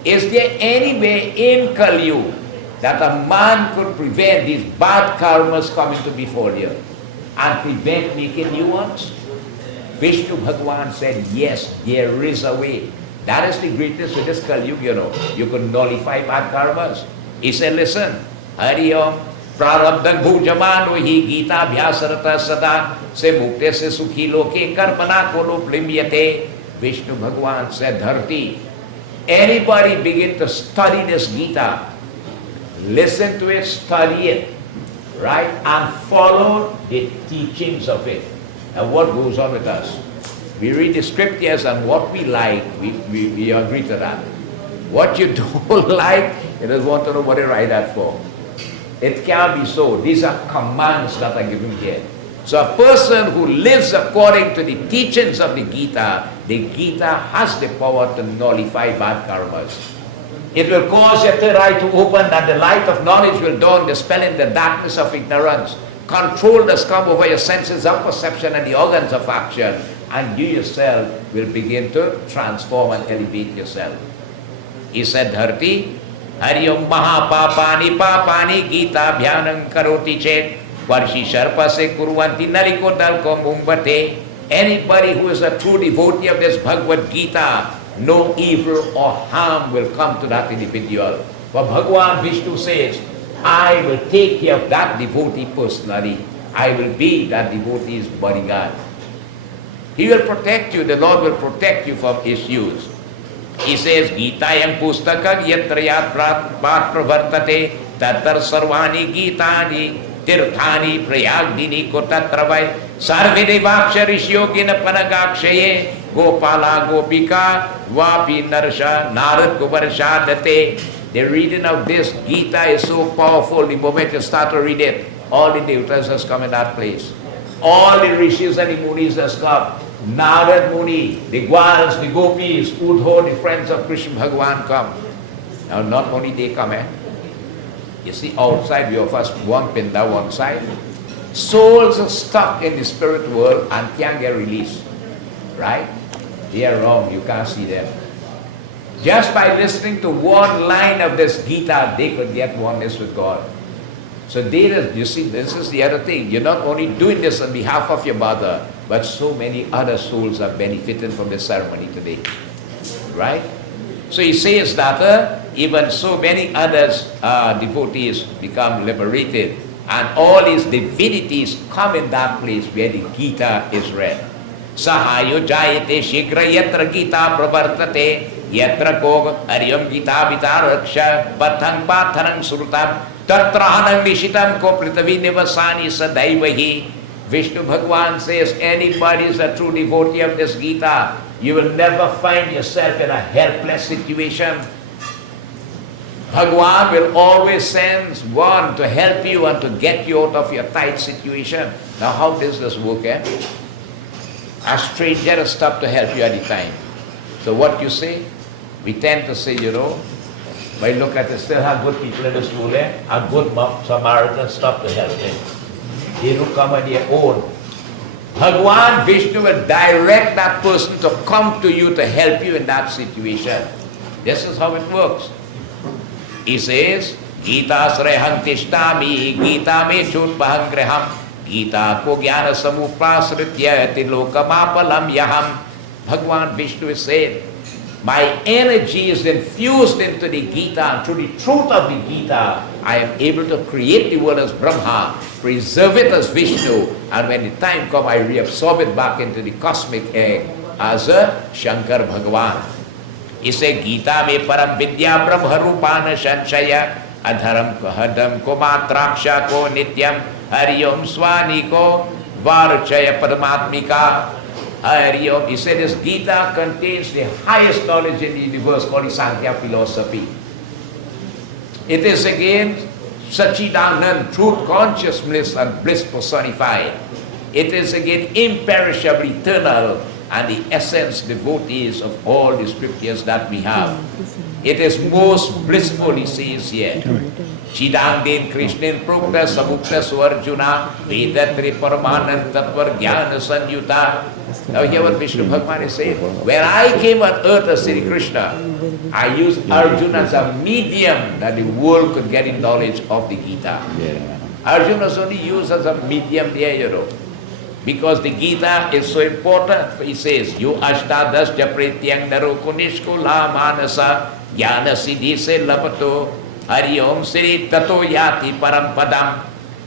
is there any way in Kali Yuga that a man could prevent these bad karmas coming to befall you and prevent making new ones? Vishnu Bhagwan said, yes, there is a way. That is the greatness of this Kali Yuga, you know. You could nullify bad karmas. He said, listen, Hari Om, Prarabdhan Bhujamano hi Gita Vyasarata Sada se mukte se sukhi loke karmana kolo plimyate. Vishnu Bhagwan said, Dharti, anybody begin to study this Gita, listen to it, study it, right? And follow the teachings of it. And what goes on with us? We read the scriptures, and what we like, we agree to that. What you don't like, you just want to know what you write that for. It can't be so. These are commands that are given here. So a person who lives according to the teachings of the Gita has the power to nullify bad karmas. It will cause your third eye to open, and the light of knowledge will dawn, dispelling the darkness of ignorance. Control does come over your senses of perception and the organs of action, and you yourself will begin to transform and elevate yourself. He said, Dharti, Hari Om Mahapapani Papani Gita Bhyanam Karoti Chet Varshi Sharpa Se Kurvanti Naliko Dalko Mumbate Anybody who is a true devotee of this Bhagavad Gita, no evil or harm will come to that individual. For Bhagavan Vishnu says, I will take care of that devotee personally. I will be that devotee's bodyguard. He will protect you. The Lord will protect you from issues. He says, Gitayam pustakam yatrayat pravartate tatar sarvani gitani tirthani prayagdini ko tatravai sarve devaksharisyogina panagakshaye gopala gopika vapi narsha narad govarshadate. The reading of this Gita is so powerful. The moment you start to read it, all the devatas has come in that place. All the rishis and the munis has come. Narad Muni, the Gwals, the Gopis, Udho, the friends of Krishna Bhagavan come. Now not only they come, you see outside we of us one pinda, one side. Souls are stuck in the spirit world and can't get released. Right? They are wrong, you can't see them. Just by listening to one line of this Gita, they could get oneness with God. So you see, this is the other thing. You're not only doing this on behalf of your mother, but so many other souls are benefiting from this ceremony today. Right? So he says that even so many others devotees become liberated, and all these divinities come in that place where the Gita is read. Sahayo jayate shigra yatra Gita pravartate yatra kog aryam Gita vitaraksha patang pathanang surutam tatra anang nishitam ko pritavi nivasani sadaivahi. Vishnu Bhagavan says, anybody is a true devotee of this Gita, you will never find yourself in a helpless situation. Bhagavan will always send one to help you and to get you out of your tight situation. Now how does this work? A stranger has stopped to help you at the time. So what you say? We tend to say, by look at it, still have good people in the school, a good Samaritan stopped to help him. They don't come on their own. Bhagavan Vishnu will direct that person to come to you to help you in that situation. This is how it works. He says, Gita srehang tishtami, Gita me chutpahang greham, Gita ko jnana samupasritya tilokamapalam yaham. Bhagavan Vishnu is saying, my energy is infused into the Gita, and through the truth of the Gita, I am able to create the world as Brahma, preserve it as Vishnu, and when the time comes, I reabsorb it back into the cosmic egg as a Shankar Bhagavan. He said, Gita me param vidya brahmarupana shanshaya adharam kahadam ko matraksha ko nityam hariyom swani ko varchaya paramatmika. He said this Gita contains the highest knowledge in the universe called the Sankhya philosophy. It is again Sachidanand, truth, consciousness and bliss personified. It is again imperishable, eternal, and the essence, devotees of all the scriptures that we have. It is most blissful, he says here. Chidangdin Krishnin Prukta Samukta Swarjuna Vedatri Paramanand Tatvar Jnana Sanyuta. Now here what Vishnu Bhagavan is saying. When I came on earth as Sri Krishna, I used Arjuna as a medium that the world could get in knowledge of the Gita. Arjuna is only used as a medium there, because the Gita is so important. He says, You ashtadas japrityang naro kunishko la manasa jnana siddhi se lapato hari om sri tato yati parampadam.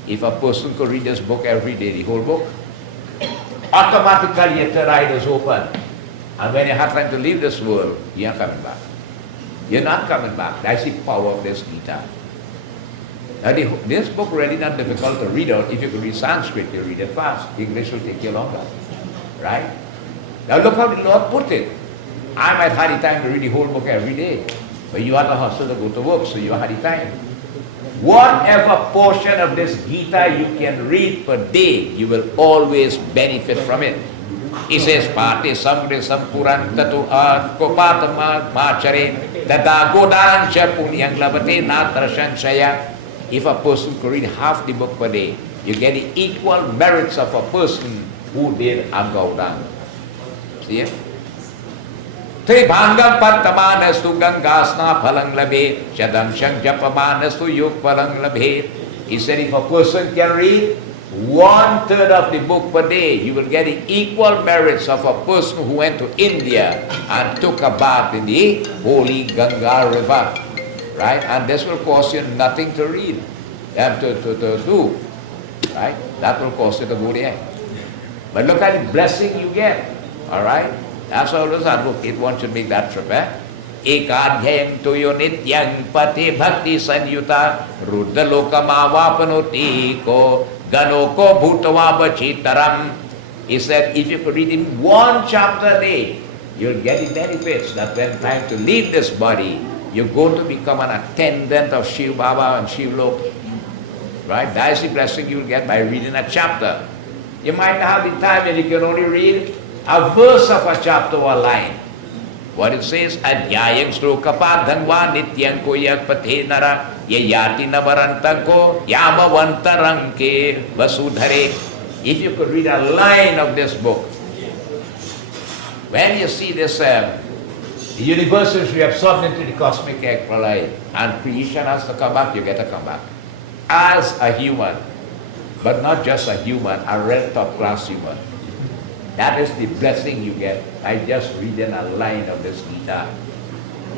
If a person could read this book every day, the whole book, automatically your third eye is open. And when you have time to leave this world, you are coming back. You're not coming back. That's the power of this Gita. Now this book really not difficult to read out. If you could read Sanskrit, you read it fast. English will take you longer. Right? Now look how the Lord put it. I might have the time to read the whole book every day. But you have to hustle to go to work, so you have the time. Whatever portion of this Gita you can read per day, you will always benefit from it. He says, Pati samgre sampuran tatu kopatama machare tada godansha punyang labate natrashanshaya. If a person could read half the book per day, you get the equal merits of a person who did a Gaudang. See it? Tribhangam pattamanastu gangasna phalang labhet, shadam shang japamanastu yuk phalang labhet. He said if a person can read 1/3 of the book per day, you will get the equal merits of a person who went to India and took a bath in the holy Ganga river. Right? And this will cost you nothing to read, to do. Right? That will cost you to go there. But look at the blessing you get. Alright? That's how always advocate one should make that trip. Ekadhyayam tuyo nityang pati bhakti sanyuta ruddha lokamavapanoti ko ganoko bhutavabachitaram. He said, if you could read in one chapter a day, you'll get the benefits that when time to leave this body, you're going to become an attendant of Shiv Baba and Shiv Lok. Right? That is the blessing you'll get by reading a chapter. You might have the time and you can only read a verse of a chapter or a line. What it says, Adhyayang Strokapadhangwa Nityang Koyak Pathenara Yayati Navarantako Yamavantaranke Vasudhare. If you could read a line of this book, when you see this, the universe is reabsorbed into the cosmic egg pralaya and creation has to come back, you get to come back. As a human, but not just a human, a red top class human. That is the blessing you get by just reading a line of this Gita.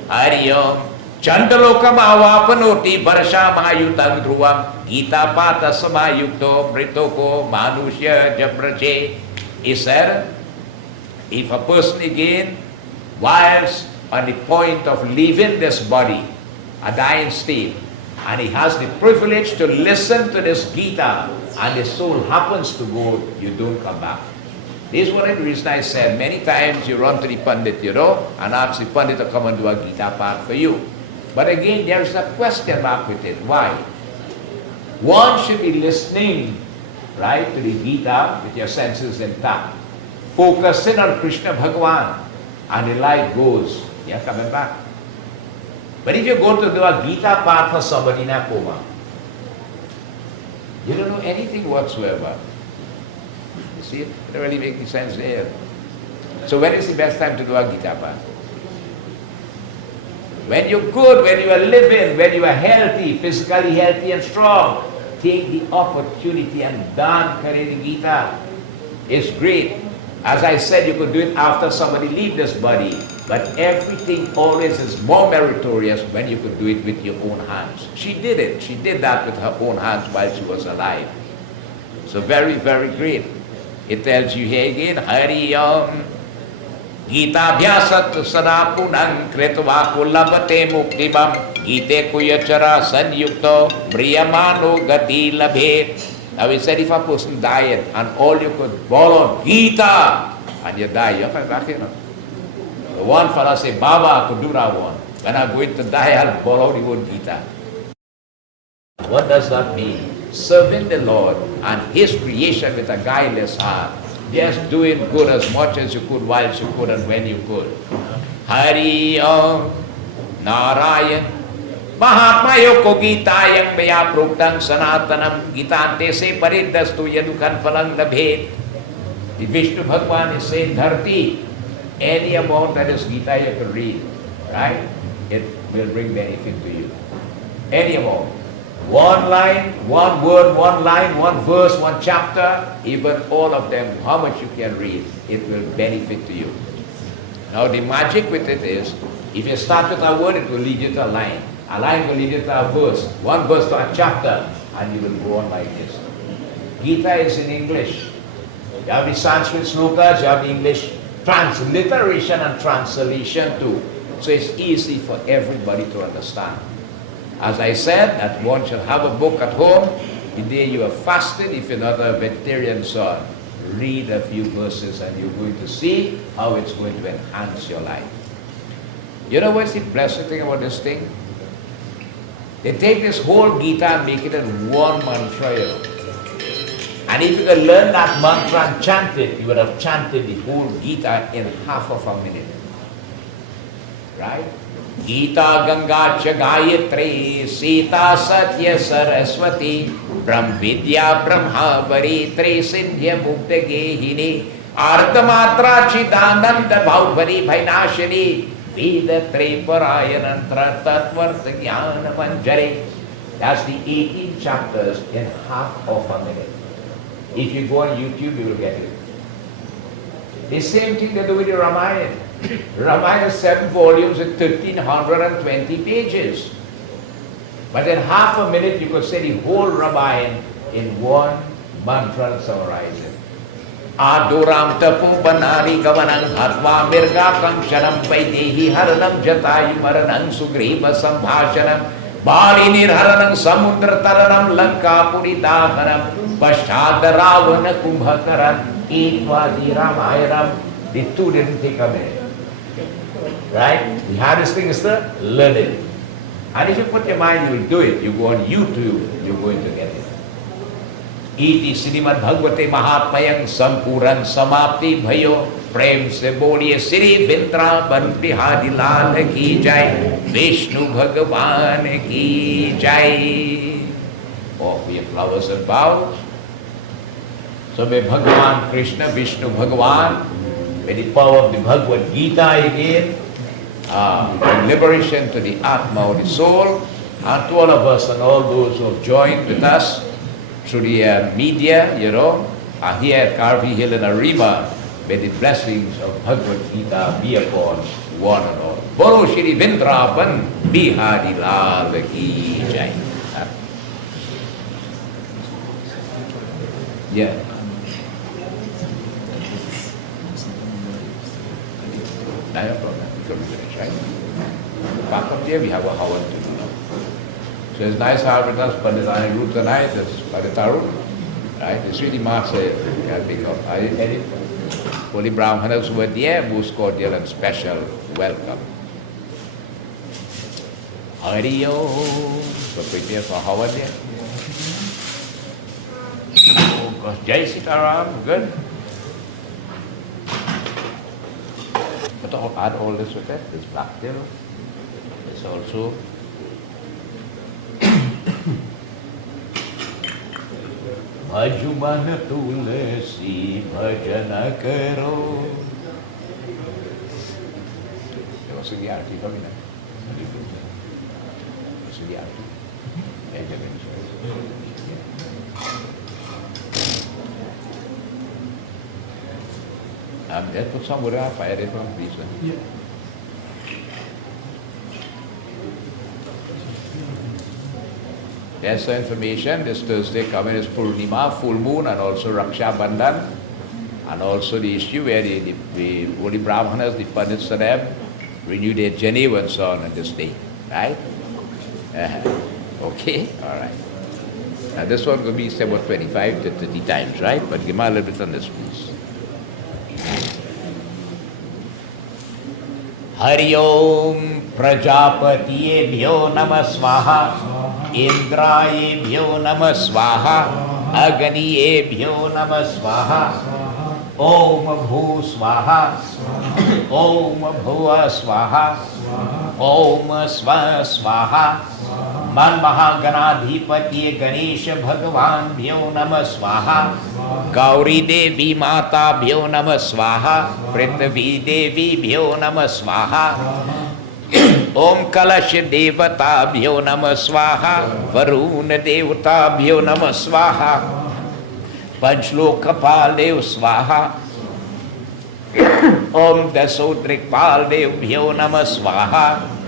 Hariyom Chandalokam avapanoti Varsha Mayutang Dhruvam Gita Pata Samayukto Britoko Manushya Jabrache. He said, if a person again, whilst on the point of leaving this body, a dying state, and he has the privilege to listen to this Gita, and his soul happens to go, you don't come back. This is one of the reasons I said, many times you run to the Pandit, and ask the Pandit to come and do a Gita part for you. But again, there is a question mark with it. Why? One should be listening, right, to the Gita with your senses intact, focusing on Krishna Bhagavan, and the light goes, you're coming back. But if you're going to do a Gita part for somebody in a coma, you don't know anything whatsoever. You see, it doesn't really make any sense there. So when is the best time to do a Gita part? When you're good, when you are living, when you are healthy, physically healthy and strong, take the opportunity and done carry the Gita. It's great. As I said, you could do it after somebody leave this body, but everything always is more meritorious when you could do it with your own hands. She did it. She did that with her own hands while she was alive. So very, very great. It tells you here again, Hariyam Gita Bhyasat Sadapunang Kretva Kullabate Muktibam Gite Kuyachara Sanyukto Briyamano Gati Labhe. Now we said if a person died and all you could follow Gita and you die, you're back here. The one fellow say, Baba could do that one. When I'm going to die, I'll follow the word Gita. What does that mean? Serving the Lord and His creation with a guileless heart. Just doing good as much as you could, while you could, and when you could. Hari Om Narayan Mahatma Yoko Gitayang Maya Pruktam Sanatanam Gitante Se Paridastu Yadukan Phalang Labhet. The Vishnu Bhagwan is saying, Dharti, any amount that is Gita you can read, right? It will bring benefit to you. Any amount. One line, one word, one line, one verse, one chapter, even all of them, how much you can read, it will benefit to you. Now the magic with it is, if you start with a word, it will lead you to a line. A line will lead you to a verse, one verse to a chapter, and you will go on like this. Gita is in English. You have the Sanskrit slokas, you have the English transliteration and translation too. So it's easy for everybody to understand. As I said, that one should have a book at home. The day you are fasted, if you're not a vegetarian son, read a few verses and you're going to see how it's going to enhance your life. You know what's the blessed thing about this thing? They take this whole Gita and make it in one mantra. And if you could learn that mantra and chant it, you would have chanted the whole Gita in half of a minute. Right? Gita Ganga Cha Gayatri Sita Satya Saraswati Brahmvidya Brahma Varitri Sindhya Mukta Gehini Ardhamatra Chidananda Bhaubhari Bhainashini Veda Triparayanantra Tatvartha Jnana Manjari. That's the 18 chapters in half of a minute. If you go on YouTube, you will get it. The same thing they do with the Ramayana. Ramayana is 7 volumes and 1320 pages. But in half a minute, you could say the whole Ramayana in one mantra and summarize it. Aduram tapu banari gavanam hatva mirgakam shanam vaidehi haranam jatayu maranam sugriva sambhashanam bali nirharanam samudra taranam lanka puridaharam pashtad ravana kumbhakaram etvadi ramayanam. The two didn't take a minute. Right? The hardest thing is to learn it. And if you put your mind, you will do it. You go on YouTube, you're going to get it. Iti Srimad Bhagavate Mahatmayang Sampuran Samapti Bhayo Prem se boliye Sri Vrindavan Bihari Lal ki jai, Vishnu Bhagavan ki jai. Offer your flowers and bows. So may Bhagavan Krishna, Vishnu Bhagavan, may the power of the Bhagavad Gita again, bring liberation to the Atma or the soul, and to all of us and all those who have joined with us through the media, are here at Carvey Hill and Arima. May the blessings of Bhagavad Gita be upon one and all. Bolo Shri Vrindavan Bihari Lal ki jai. Yeah. No problem. You can finish, right? Back up there, we have a Havan to do now. So it's nice to have with us Panditani Root tonight, it's Panditaru. Right? It's really massive. You can pick up. I edit. Holy Brahmanas were there, most cordial and special welcome. Hari Om. So prepare for Havan there. Oh gosh, Jai Sitaram, good. But I'll add all this with it, this black there. This also. Bhajuman tulasi bhajana karo. Also the arti kami na. Also the arti. That put some wood out, fire it from please. Yeah. There's the information. This Thursday coming is Purnima, full moon, and also Raksha Bandhan, and also the issue where the Holy Brahmanas, the Pandits Sadeb, renew their journey and so on this day. Right? Okay? Alright. Now this one will be say about 25 to 30 times, right? But give me a little bit on this, please. Hari Om Prajapatiyebhyo Namah Swaha Indrayebhyo Namah Swaha Aganiyebhyo Namah Swaha Om Bhu Swaha Om Bhuva Swaha Om Sva Swaha Man Mahaganadhipatiye Ganesha Bhagavan Bhyo Namah Swaha Gauri Devi Mata Bhyo Namah Swaha Prithvi Devi Bhyo Namah Swaha Om Kalash Devata Bhyo Namah Swaha Varuna Devata Bhyo Namah Swaha Panchloka Dev Swaha Om Dasodrikpal Dev Bhyo Namah Swaha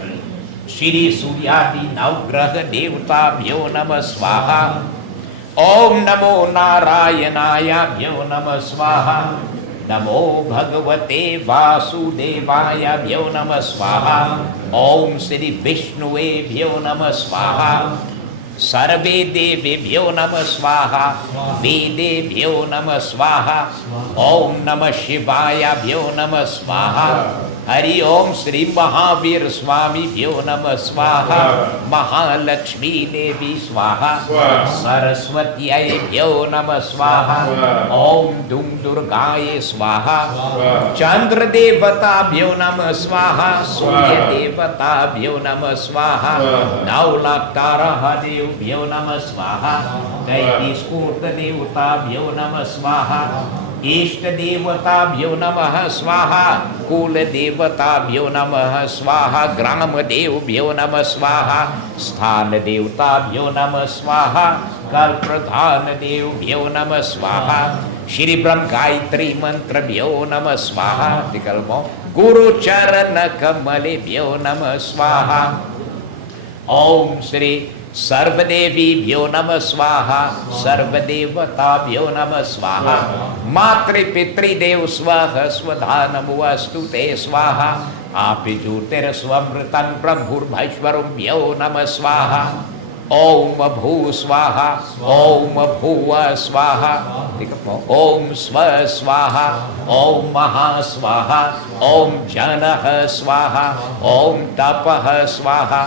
Shri Suryadi Navgraha Devata Bhyo Namah Swaha Om Namo Narayanaya Bhyo Namah Swaha Namo Bhagavate Vasudevaya Bhyo Namah Swaha Om Shri Vishnue Bhyo Namah Swaha Sarve Devi Bhyo Namah Swaha Vede Bhyo Namah Swaha Om Namah Shivaya Bhyo Namah Swaha Hari Om Shri Mahavir Swami Bhyo Namah Swaha Mahalakshmi Devi Swaha Saraswati Bhyo Namah Swaha Om Dum Durgaye Swaha Chandra Devata Bhyo Namah Swaha Surya Devata Bhyo Namah Swaha Naulaktara Dev Bhyo Namah Swaha Daitis Kurta Devata Bhyo Namah Swaha Ishta Devata Bhyo Namah Swaha Kula Devata Bhyo Namah Swaha Grama Dev Bhyo Namah Swaha Sthana Devata Bhyo Namah Swaha कल प्रधान देवभ्यो नमः स्वाहा श्री ब्रह्म गायत्री मंत्रभ्यो नमः स्वाहा विकल्पो गुरु चरण कमलेभ्यो नमः स्वाहा ओम श्री सर्वदेवीभ्यो नमः स्वाहा सर्वदेवताभ्यो नमः स्वाहा मातृपितृदेव स्वाहा स्वधा नमोऽस्तु ते स्वाहा आपि ज्योतिरस्वमृतं ब्रह्मोर्भैश्वरभ्यो नमः स्वाहा ओम भू स्वाहा ओम भुव स्वाहा ओम स्व स्वाहा ओम महा स्वाहा ओम जनः स्वाहा ओम तपः स्वाहा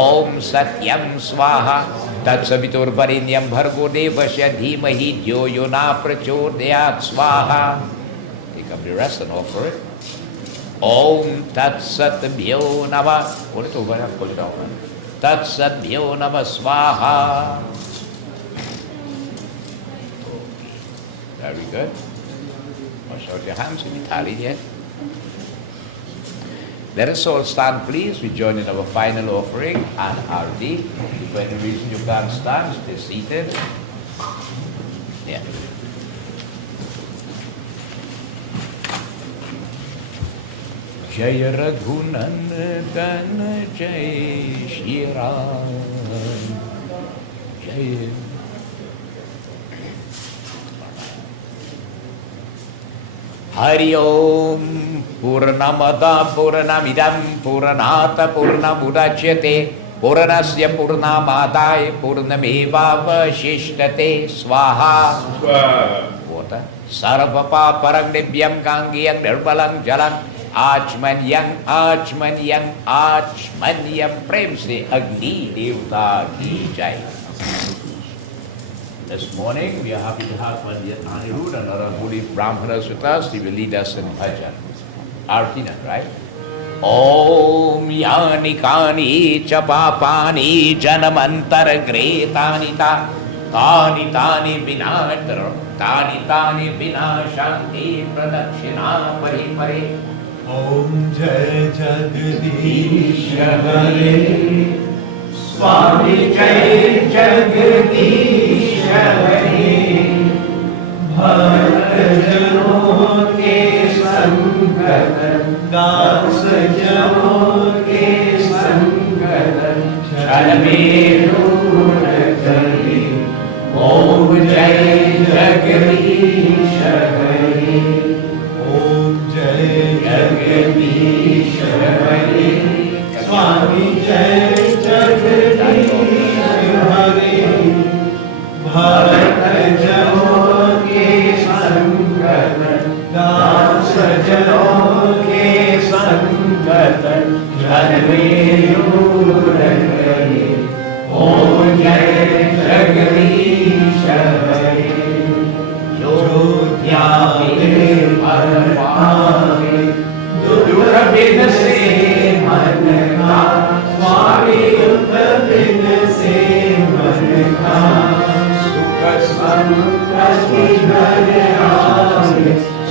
ओम सत्यं स्वाहा तत्सवितुर्वरेण्यं भर्गो देवस्य धीमहि धियो यो न प्रचोदयात् स्वाहा. Take up the rest and offer it. Om tatsatbhyo namah. Pull it over and pull it over. Tatsatbhyo namah swaha. Very good. Wash out your hands in the thali yet. Let us all stand, please. We join in our final offering and arti. If for any reason you can't stand, stay seated. Yeah. Jai Raghunandan Jai Shri Ram Jai Hari Om Purnamada Purnamidam Purnata Purnamudachyate Purnasya Purnamadaya Purnameva Vasishtate Swaha Water Sarvapa Parangnibhyam Kangyam Nirbalang Jalang Achmanyam Achmanyam Achmanyam Prem se Agni Devta ki Jai. This morning we are happy to have Pandit Anirudh and other holy Brahmanas with us. He will lead us in bhajan. Artina, right? Om Yani Kani Chapapani Janamantara Gretani Ta Tani Tani Vinatra Tani Tani Vinashanti Pradakshina Pari Pari Om Jai Jagadish Hare Swami Jai Jagadish Hare Bhakt Janon ke Sangat Das Janon ke Sangat Chalme Roon Kari Om Jai Jagadish Hare Om Jai Jagadish Hare Swami Jai Jagadish Hare Bhakt Janon ke Sangat Das Janon ke Sangat Chalme Roon Kari Om Jai Jagadish Hare Jyotyame Parvane Dukha bin se man ka Swami dukha bin se man ka Sukha sampati harane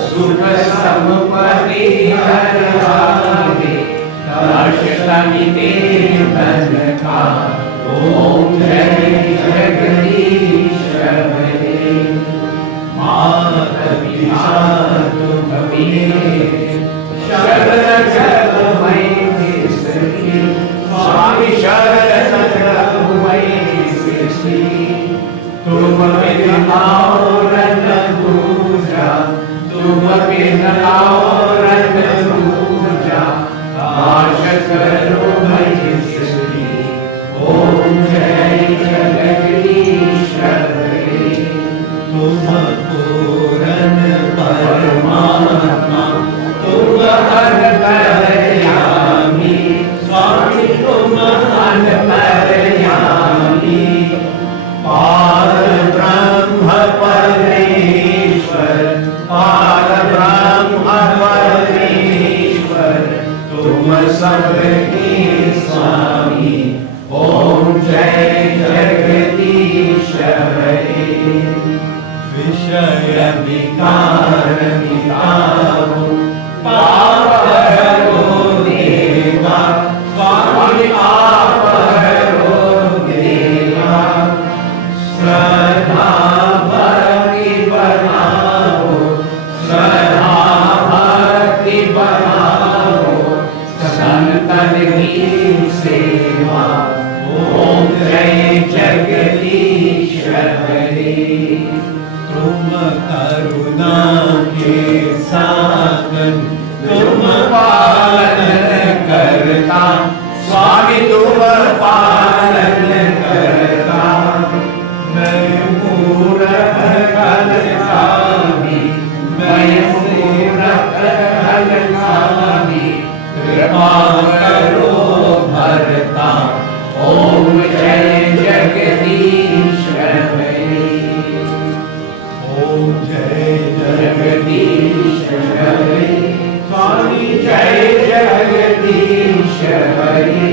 Sukha sampati harane Dashtami man ka Om Jai Jagadish Hare Mata Pita Tumhe Sharan Jagamai Sri Swami Sharan Jagamai Sri Tum Pinao Rana Puja Tum Pinao Rana Puja Ashakaro Mai Sri Om Jai Jagadish Hare Tum Puran Paramatma Tum Anparayami Swami Tum Anparayami Para Brahma Parmeshwar Para Brahma Parmeshwar Tum Sabki Swami Om Jai Jagadish Hare Vishaya Vikara Vikaru Papaharo Deva Swami Papaharo Deva करुणा के सागर तुम पालन करता, स्वामी तुम पालन करता। मैं मूरख हलकामी, मैं मूरख हलकामी, कृपा करो भरता। ओम जय जगदीश हरे, ओम जय जगदीश हरे, स्वामी जय जगदीश हरे,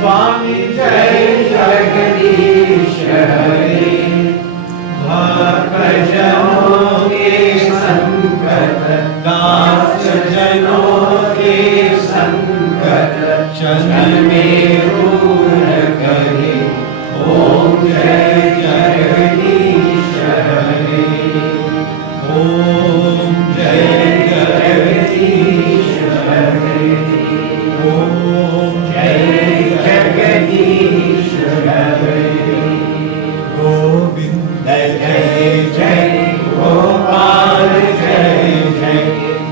स्वामी जय जगदीश हरे। भक्तजनों के संकट, दास जनों के संकट, चरण में दूर करे। ओम जय जगदीश हरे, ओम जय जगदीश हरे, ओम जय जगदीश हरे। गोविंद जय जय, गोपाल जय जय,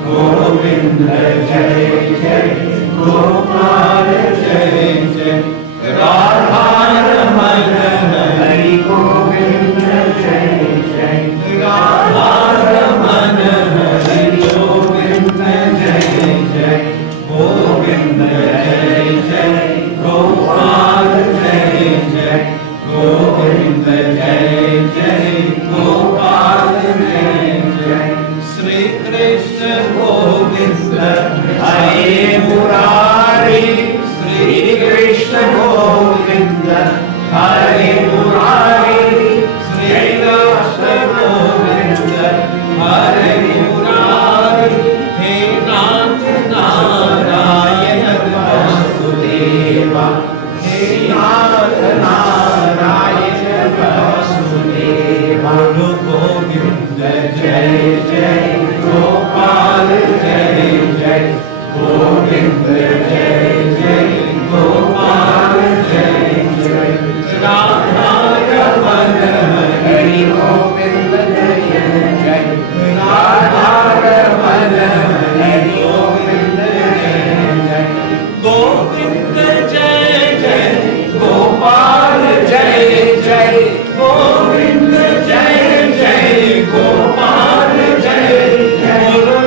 गोविंद जय जय, गोपाल जय जय, राधा रमण हरि गोविंद जय जय, राधा रमण हरि गोविंद जय जय, गोविंद जय जय, गोपाल जय जय, गोविंद जय जय, गोपाल जय जय। श्री कृष्ण गोविंद हरे मुरारी, श्री कृष्ण गोविंद हरे मुरारी, श्री कृष्ण गोविंद हरे मुरारी। हे नाथ नारायण वासुदेवा, हे नाथ नारायण वासुदेवा। गोविंद जय जय, गोपाल जय जय, गोविंद जय जय, गोपाल जय जय, राधा रमण हरि गोविंद जय जय, राधा रमण हरि गोविंद जय जय, गोविंद जय जय, गोपाल जय जय, गोविंद जय जय, गोपाल जय जय,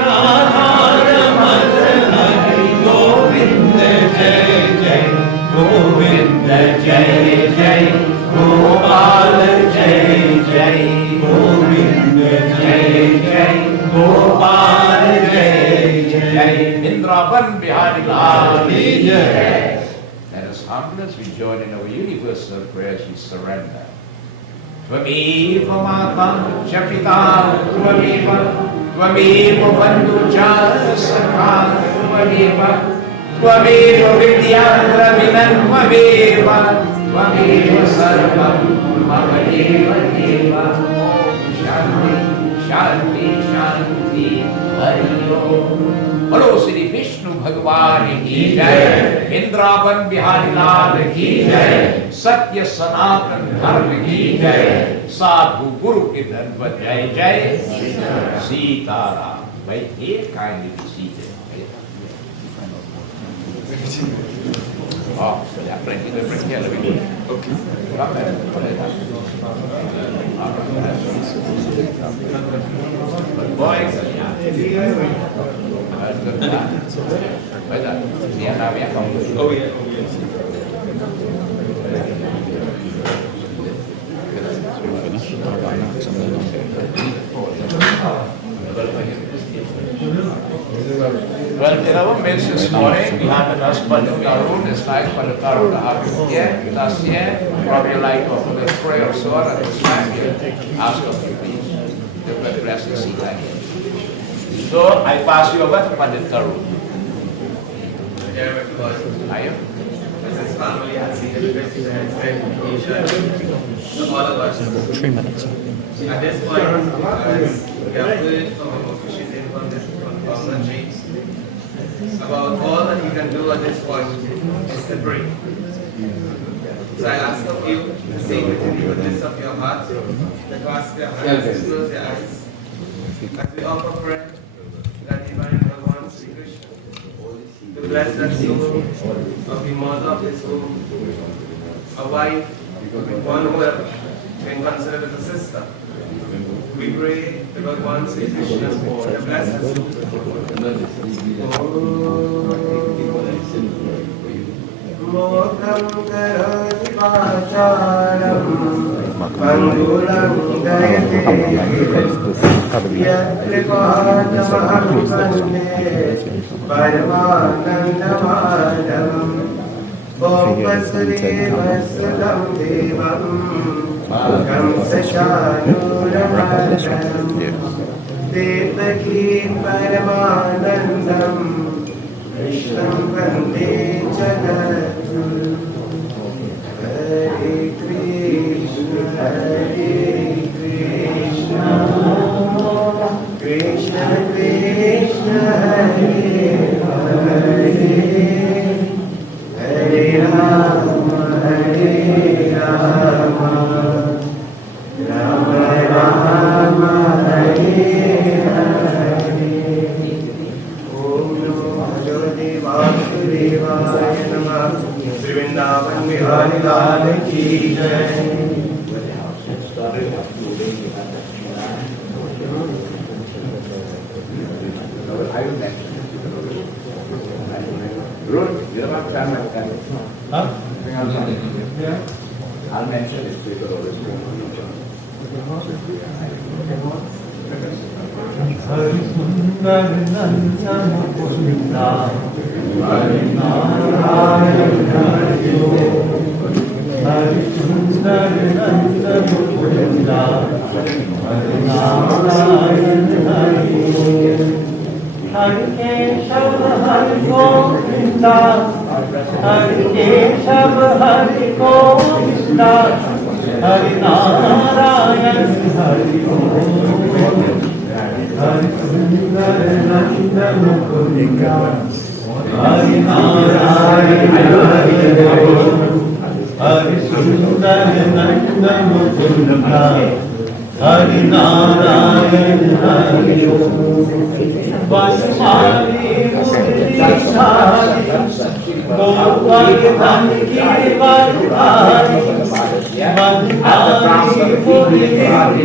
राधा रमण हरि गोविंद जय जय, गोविंद जय जय, गोपाल जय जय, गोविंद जय जय, गोपाल जय जय। Vrindavan Bihari Lal ki जय। Let us humble as we join in our universal prayers we surrender. Tvameva Mata cha Pita, Tvameva, Tvameva Bandhu cha Sakha, Tvameva, Tvameva Vidya Dravinan Tvameva, Tvameva Sarvam Mama Deva Deva. Om Shanti, Shanti, Shanti, Hari Om। बोलो श्री विष्णु भगवान की जय, इंद्रावन बिहारी लाल की जय, सत्य सनातन धर्म की जय, साधु गुरु के धर्म जय जय सीताराम। भाई एक kindly be seated. Oh, ya aprendí de aprender la Biblia. Okay. Boys, bây giờ thì em nào biết không? Oh yeah. Well, in our midst this morning, we have with us Bhandara. This night, Bhandara, last year, probably like to offer this prayer of soul at this time. Ask of you, please. The rest is seated here. So, I pass you over to Bhandara. Are you? This family has seen the all of us. 3 minutes. At this point, we have heard from our officials from Governor James about all that he can do at this point is to pray. So I ask of you to say within the goodness of your heart, to clasp your hands, close your eyes, As we offer prayer, that divine Bhagavan Sri Krishna, to bless that soul of the mother of his womb, a wife, one who can consider as a sister. We pray to Bhagavan Sri Krishna for the blessed soul. Mokam karoti vacharam Pangulam dayate Yatripadamaham vande Paramanandavadam Om Vasudevasudam Devam Magam Sashanuravadam Devaki Paramanandam Krishnam Vande Jagadguru Hare Krishna Krishna Krishna Hare Hare Hare Rama Rama Rama Hare Hare Om Namo Vasudevaya Namah Shri Vrindavan Bihari Lal Ki Jai. I'll mention it to you. Hari Sundar Nandan Mukunda Hari Narayan Hari Hari Sundar Nandan Mukunda Hari Narayan Hari Hari Keshav Hari Govinda Hari Keshav Hari Govinda Hari Narayan Hari Hari Sundar Nandan Mukunda Hari Narayan Hari Hari Sundar Nandan Mukunda Hari Narayan Hari Vasmani Murli Sari Gopal Dhan Ki Vardhari Vandhari Murli Hari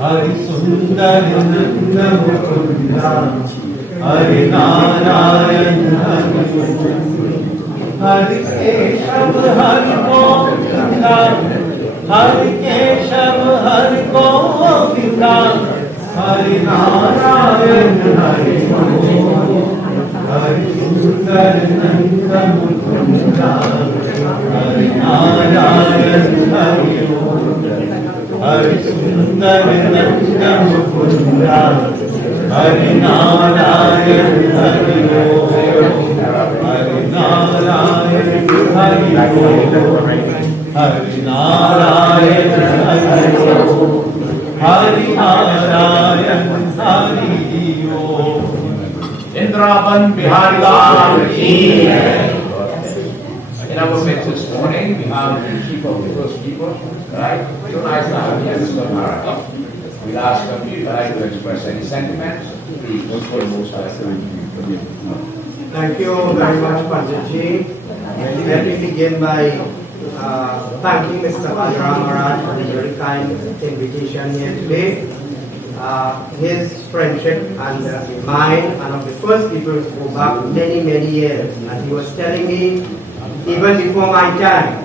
Hari Sundar Nandan Mukunda Hari Narayan Hari Hari Keshav Hari Govinda Hari Keshav Hari Govinda Hari Narayan Hari Hari Sundar Nandan Mukunda Hari Narayan Hari Hari Sundar Nandan Mukunda Hari Narayan Hari Hari Narayan Hari Hari Narayan Hari Hari Narayan Hari Indravan Bihari Lal Ki Jai. In our midst this morning, we have the chief of those people, right? Tonight, Leela Maharaj. We'll ask them if you'd like to express any sentiments. Please. Thank you very much, Panditji. Let me begin by thanking Mr. Leela Maharaj for the very kind invitation here today. His friendship and mine and of the first people go back many, many years. And he was telling me, even before my time,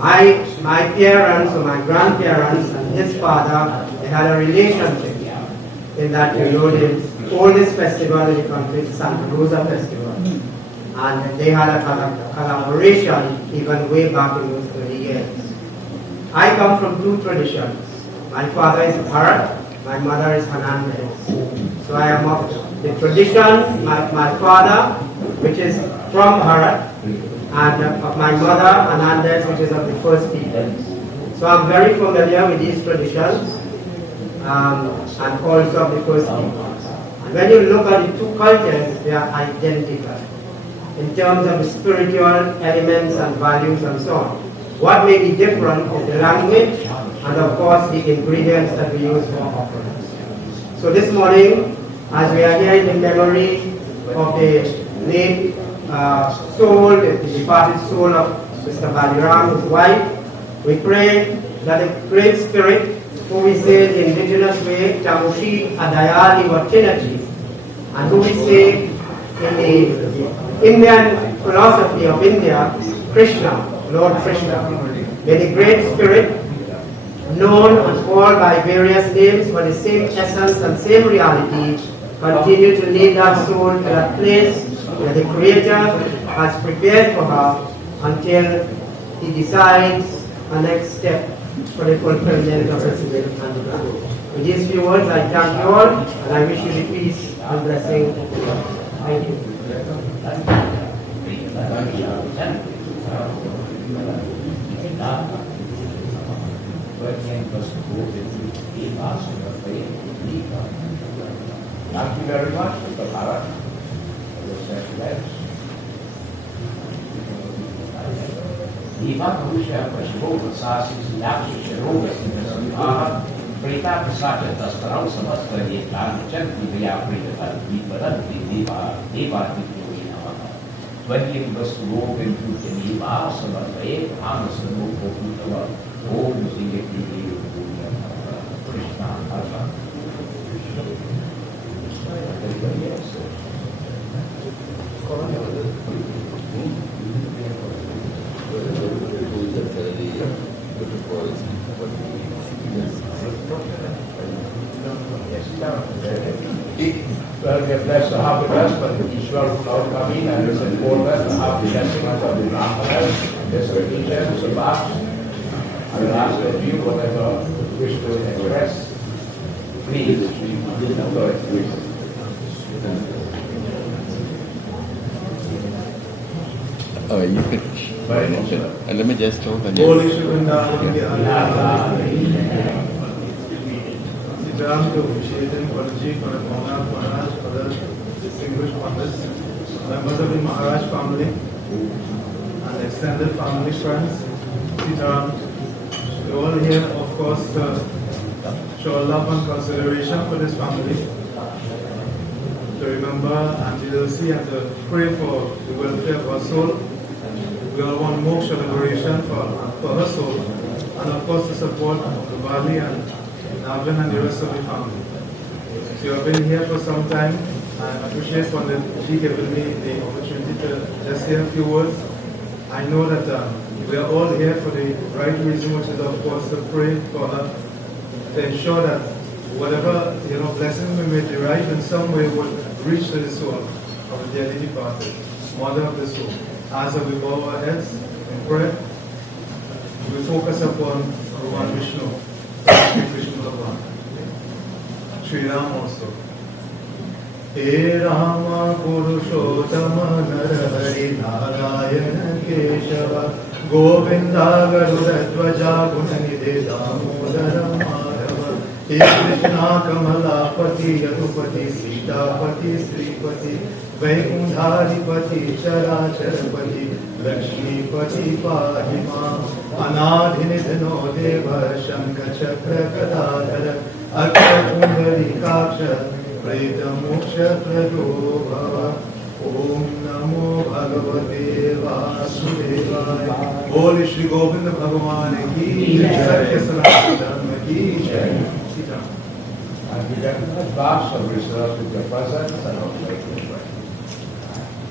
My parents or my grandparents and his father, they had a relationship in that the oldest festival in the country is Santa Rosa Festival. And they had a collaboration even way back in those early years. I come from two traditions. My father is Bharat, my mother is Hernandez. So I am of the tradition, my father, which is from Bharat, and of my mother, Hernandez, which is of the First People. So I'm very familiar with these traditions, and also of the First People. And when you look at the two cultures, they are identical in terms of the spiritual elements and values and so on. What may be different is the language and of course the ingredients that we use for offerings. So this morning, as we are here in the memory of the late soul, the departed soul of Mr. Baliram, his wife, we pray that the Great Spirit, who we say in the indigenous way, Tamushi Adayali Watinachi, and who we say in the Indian philosophy of India, Krishna, Lord Krishna. May the Great Spirit, known and called by various names for the same essence and same reality, continue to lead that soul to that place where the Creator has prepared for her until He decides the next step for the fulfillment of His will and plan. With these few words, I thank you all, and I wish you the peace and blessing. Thank you. Thank you very much, Mr. Maharaj, for your sentiments. Ivan Rusha Pashvova Sasis Yashi Sharoga Sinasamaha Prita Pasaka Tastarau Samastra Yetan Chanti Via Prita Viparan Deva Deva Vipurinama. When he was to go into the Nima Samatre, Amasano Putava, Om Zigati Krishna Arjuna. Well, we are blessed to have with us, but Ishwar will not come in and is informed us to have the blessings of the Brahmanas, the teachers, the Bhaks. I will ask of you whatever you wish to express. Please. Oh, you finish. And let me just talk again. Distinguished fathers, members of the Maharaj family, and extended family friends, we're all here, of course, to show love and consideration for this family, to remember Auntie Elsie and to pray for the welfare of her soul. We all want moksha liberation for her soul, and of course the support of the Bali and Navin and the rest of the family. So you have been here for some time. I appreciate for she giving me the opportunity to just say a few words. I know that we are all here for the right reason, which is of course to pray for her, to ensure that whatever blessings we may derive in some way would reach to the soul of the dearly departed, mother of the soul. As we bow our heads in prayer, we focus upon Bhagavan Vishnu, Vishnu Bhagavan, Sri Ram also. He Rama Purushottama Narahari Narayana Keshava Govinda Garudadvaja Gunanidhe Damodara Madhava He Krishna Kamalapati Yadupati Sitapati Sripati Vaikundharipati Characharapati Lakshmipati Pahima Anadhinidhano Deva Shankachakra Kadadhara Akshar Kundari Kaksha Preta Moksha Prado Bhava Om Namo Bhagavate Vasudevaya Holy Shri Govinda Bhagavan Ki Satya Sanatana Dharma Ki Jai. And we recognize vast of reserves with your presence and our making way.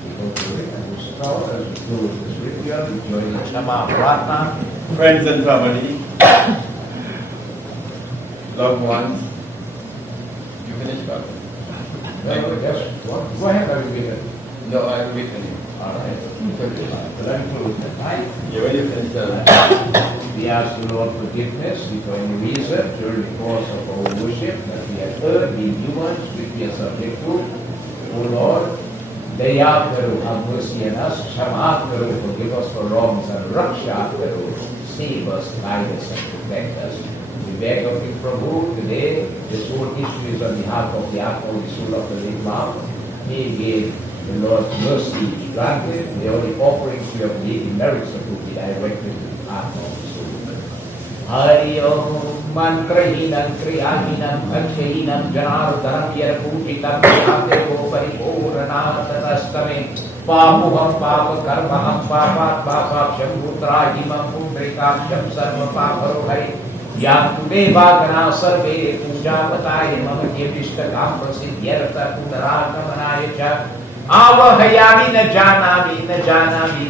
We go to it and we start as we do this ritual, join the Shama Pratna. friends and family, loved ones. You finished, Papa? No, just go ahead, I will be there. No, I will be finished. All right. You already finished. We ask the Lord forgiveness for any reason during the course of our worship that we have heard, the nuance which we are subject to. O Lord, दया करो, have mercy on us, क्षमा करो, forgive us for wrongs, and raksha करो, save us, guide us, and protect us. We beg of you, Prabhu, today, this whole issue is on behalf of the Holy Soul of the late Mom. He gave the Lord's mercy granted, the only offerings we have made in merits of be directed to the Atma of the Soul. Hari Om Mantrahinam Kriyahinam Bhakshahinam Janardhanam Yarapujitam Yadevo Paripuranatatastame Papuham Papa Karmaham Papat Papaksham Putrahimam Pundrikaksham Sarva Paparohari Yam Tudeva Gana Sarve Puja Vataya Mama Yevishtakam Prasidyartha Punarakamanaya Cha Avahayami na janami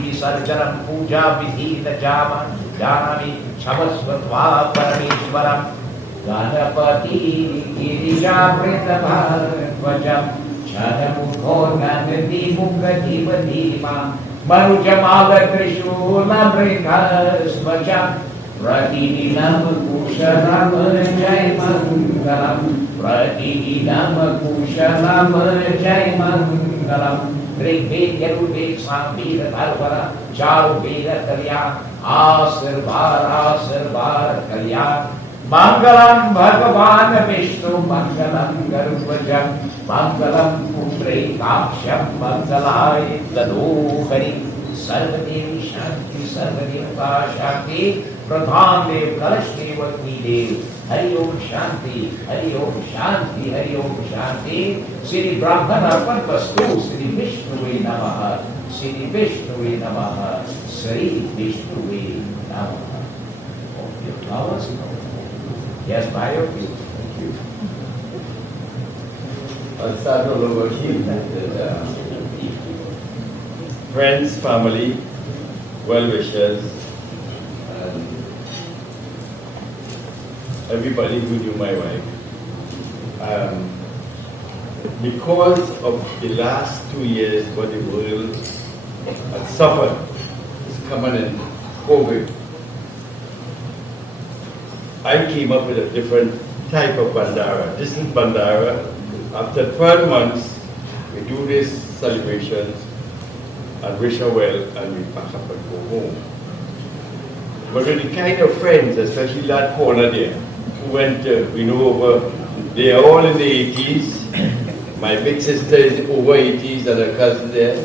visarjanam puja vidhi na janami Chamasvatva Parameshwaram Ganapati Girija Pritavarvajam Chanamukho Nandati Mukadivadima Manujamala Trishula Brikasvajam Pratidinam Kushalam Jai Mangalam Pratidinam Kushalam Jai Mangalam Rigved Yaruved Samveda Dharvara Charuveda Kalyan Asirvar Kalyan Mangalam Bhagavan Vishnu Mangalam Garuvajam Mangalam Pundre Kaksham Mangalai Tadokari Sarvadevi Shanti Sarvadevata Shanti Pradhan Dev Kalash Dev Agni Dev Hari Om Shanti Hari Om Shanti Hari Om Shanti Sri Brahmana Panvastu Sri Vishnuve Namaha Sri Vishnuve Namaha Sri Vishnuve Namaha. Of your flowers? Yes, by your feet. Thank you. I'll start all over here. Friends, family, well-wishers, and everybody who knew my wife. Because of the last 2 years what the world had suffered, is coming in COVID, I came up with a different type of Bhandara. This is Bhandara. After 12 months, we do this celebration and wish her well, and we pack up and go home. But with the kind of friends, especially that corner there, who went, we know over, they are all in the 80s. My big sister is over 80s and her cousin there.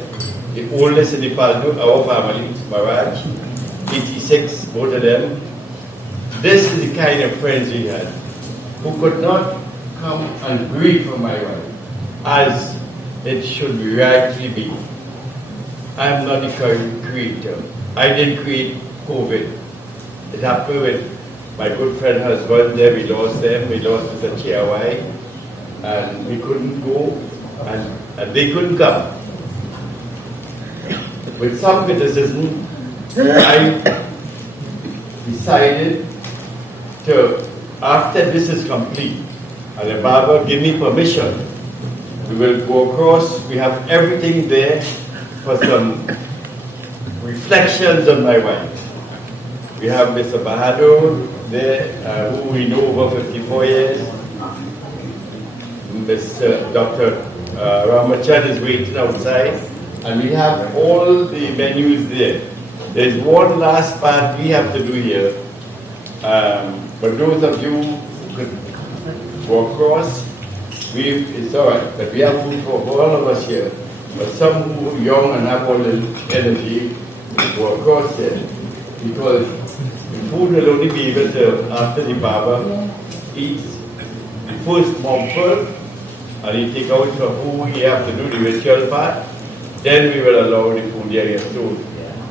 The oldest in the family, our family, Maharaj, 86, both of them. This is the kind of friends we had, who could not come and grieve for my wife, as it should rightly be. I am not the creator. I didn't create COVID. It happened with my good friend husband there. We lost them. We lost Mr. Chiawai. And we couldn't go, and they couldn't come. With some criticism, I decided to, after this is complete, and the Baba give me permission, we will go across. We have everything there for some reflections on my wife. We have Mr. Bahadur there, who we know over 54 years. Mr. Dr. Ramachan is waiting outside, and we have all the menus there. There's one last part we have to do here, but those of you who could go across, it's all right, but we have food for all of us here. But some who are young and have all the energy go across there, because the food will only be able to, after the Baba eats the first mouthful, and he take out for who we have to do the ritual part, then we will allow the food there. So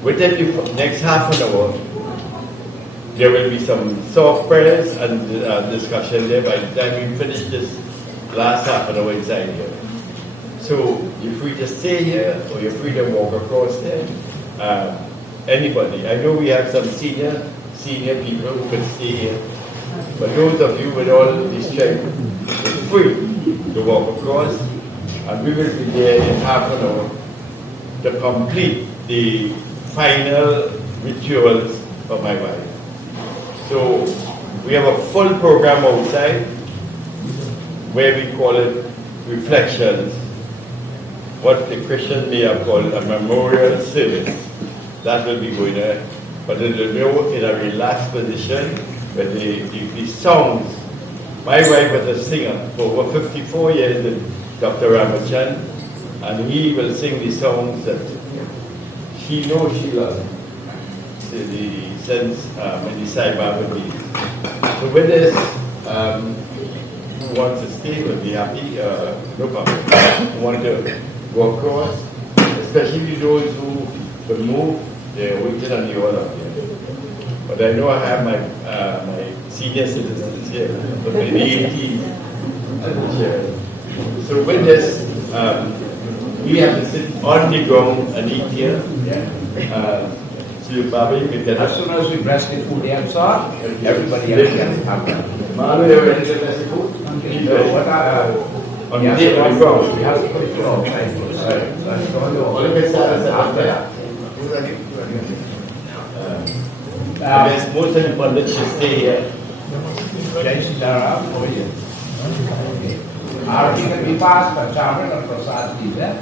within the next half an hour, there will be some soft prayers and discussion there by the time we finish this last half an hour inside here. So you're free to stay here, or you're free to walk across there. Anybody. I know we have some senior senior people who can stay here. But those of you with all the strength, it's free to walk across, and we will be there in half an hour to complete the final rituals of my wife. So we have a full program outside where we call it reflections, what the Christians may have called a memorial service. That will be going on, but it will be in a relaxed position where the songs. My wife was a singer for over 54 years with Dr. Ramachan, and he will sing the songs that she knows she loves. The sense in the Sai Baba days. So with this, who wants to stay will be happy, no problem. Who want to go across, especially those who will move, they're waiting on the order. But I know I have my my senior citizens here, but maybe 18 So with this, we have to sit on the ground and eat here. So Baba, you can get As soon as we bless the food outside, everybody else can have that. Manu, you're ready to bless the food? So what On the ground. we have to put it outside first. All of us are after that. I guess most of the pundits should stay here. Jai Sitaram, over here. Aarti can be passed, but Chaman or Prasad is there.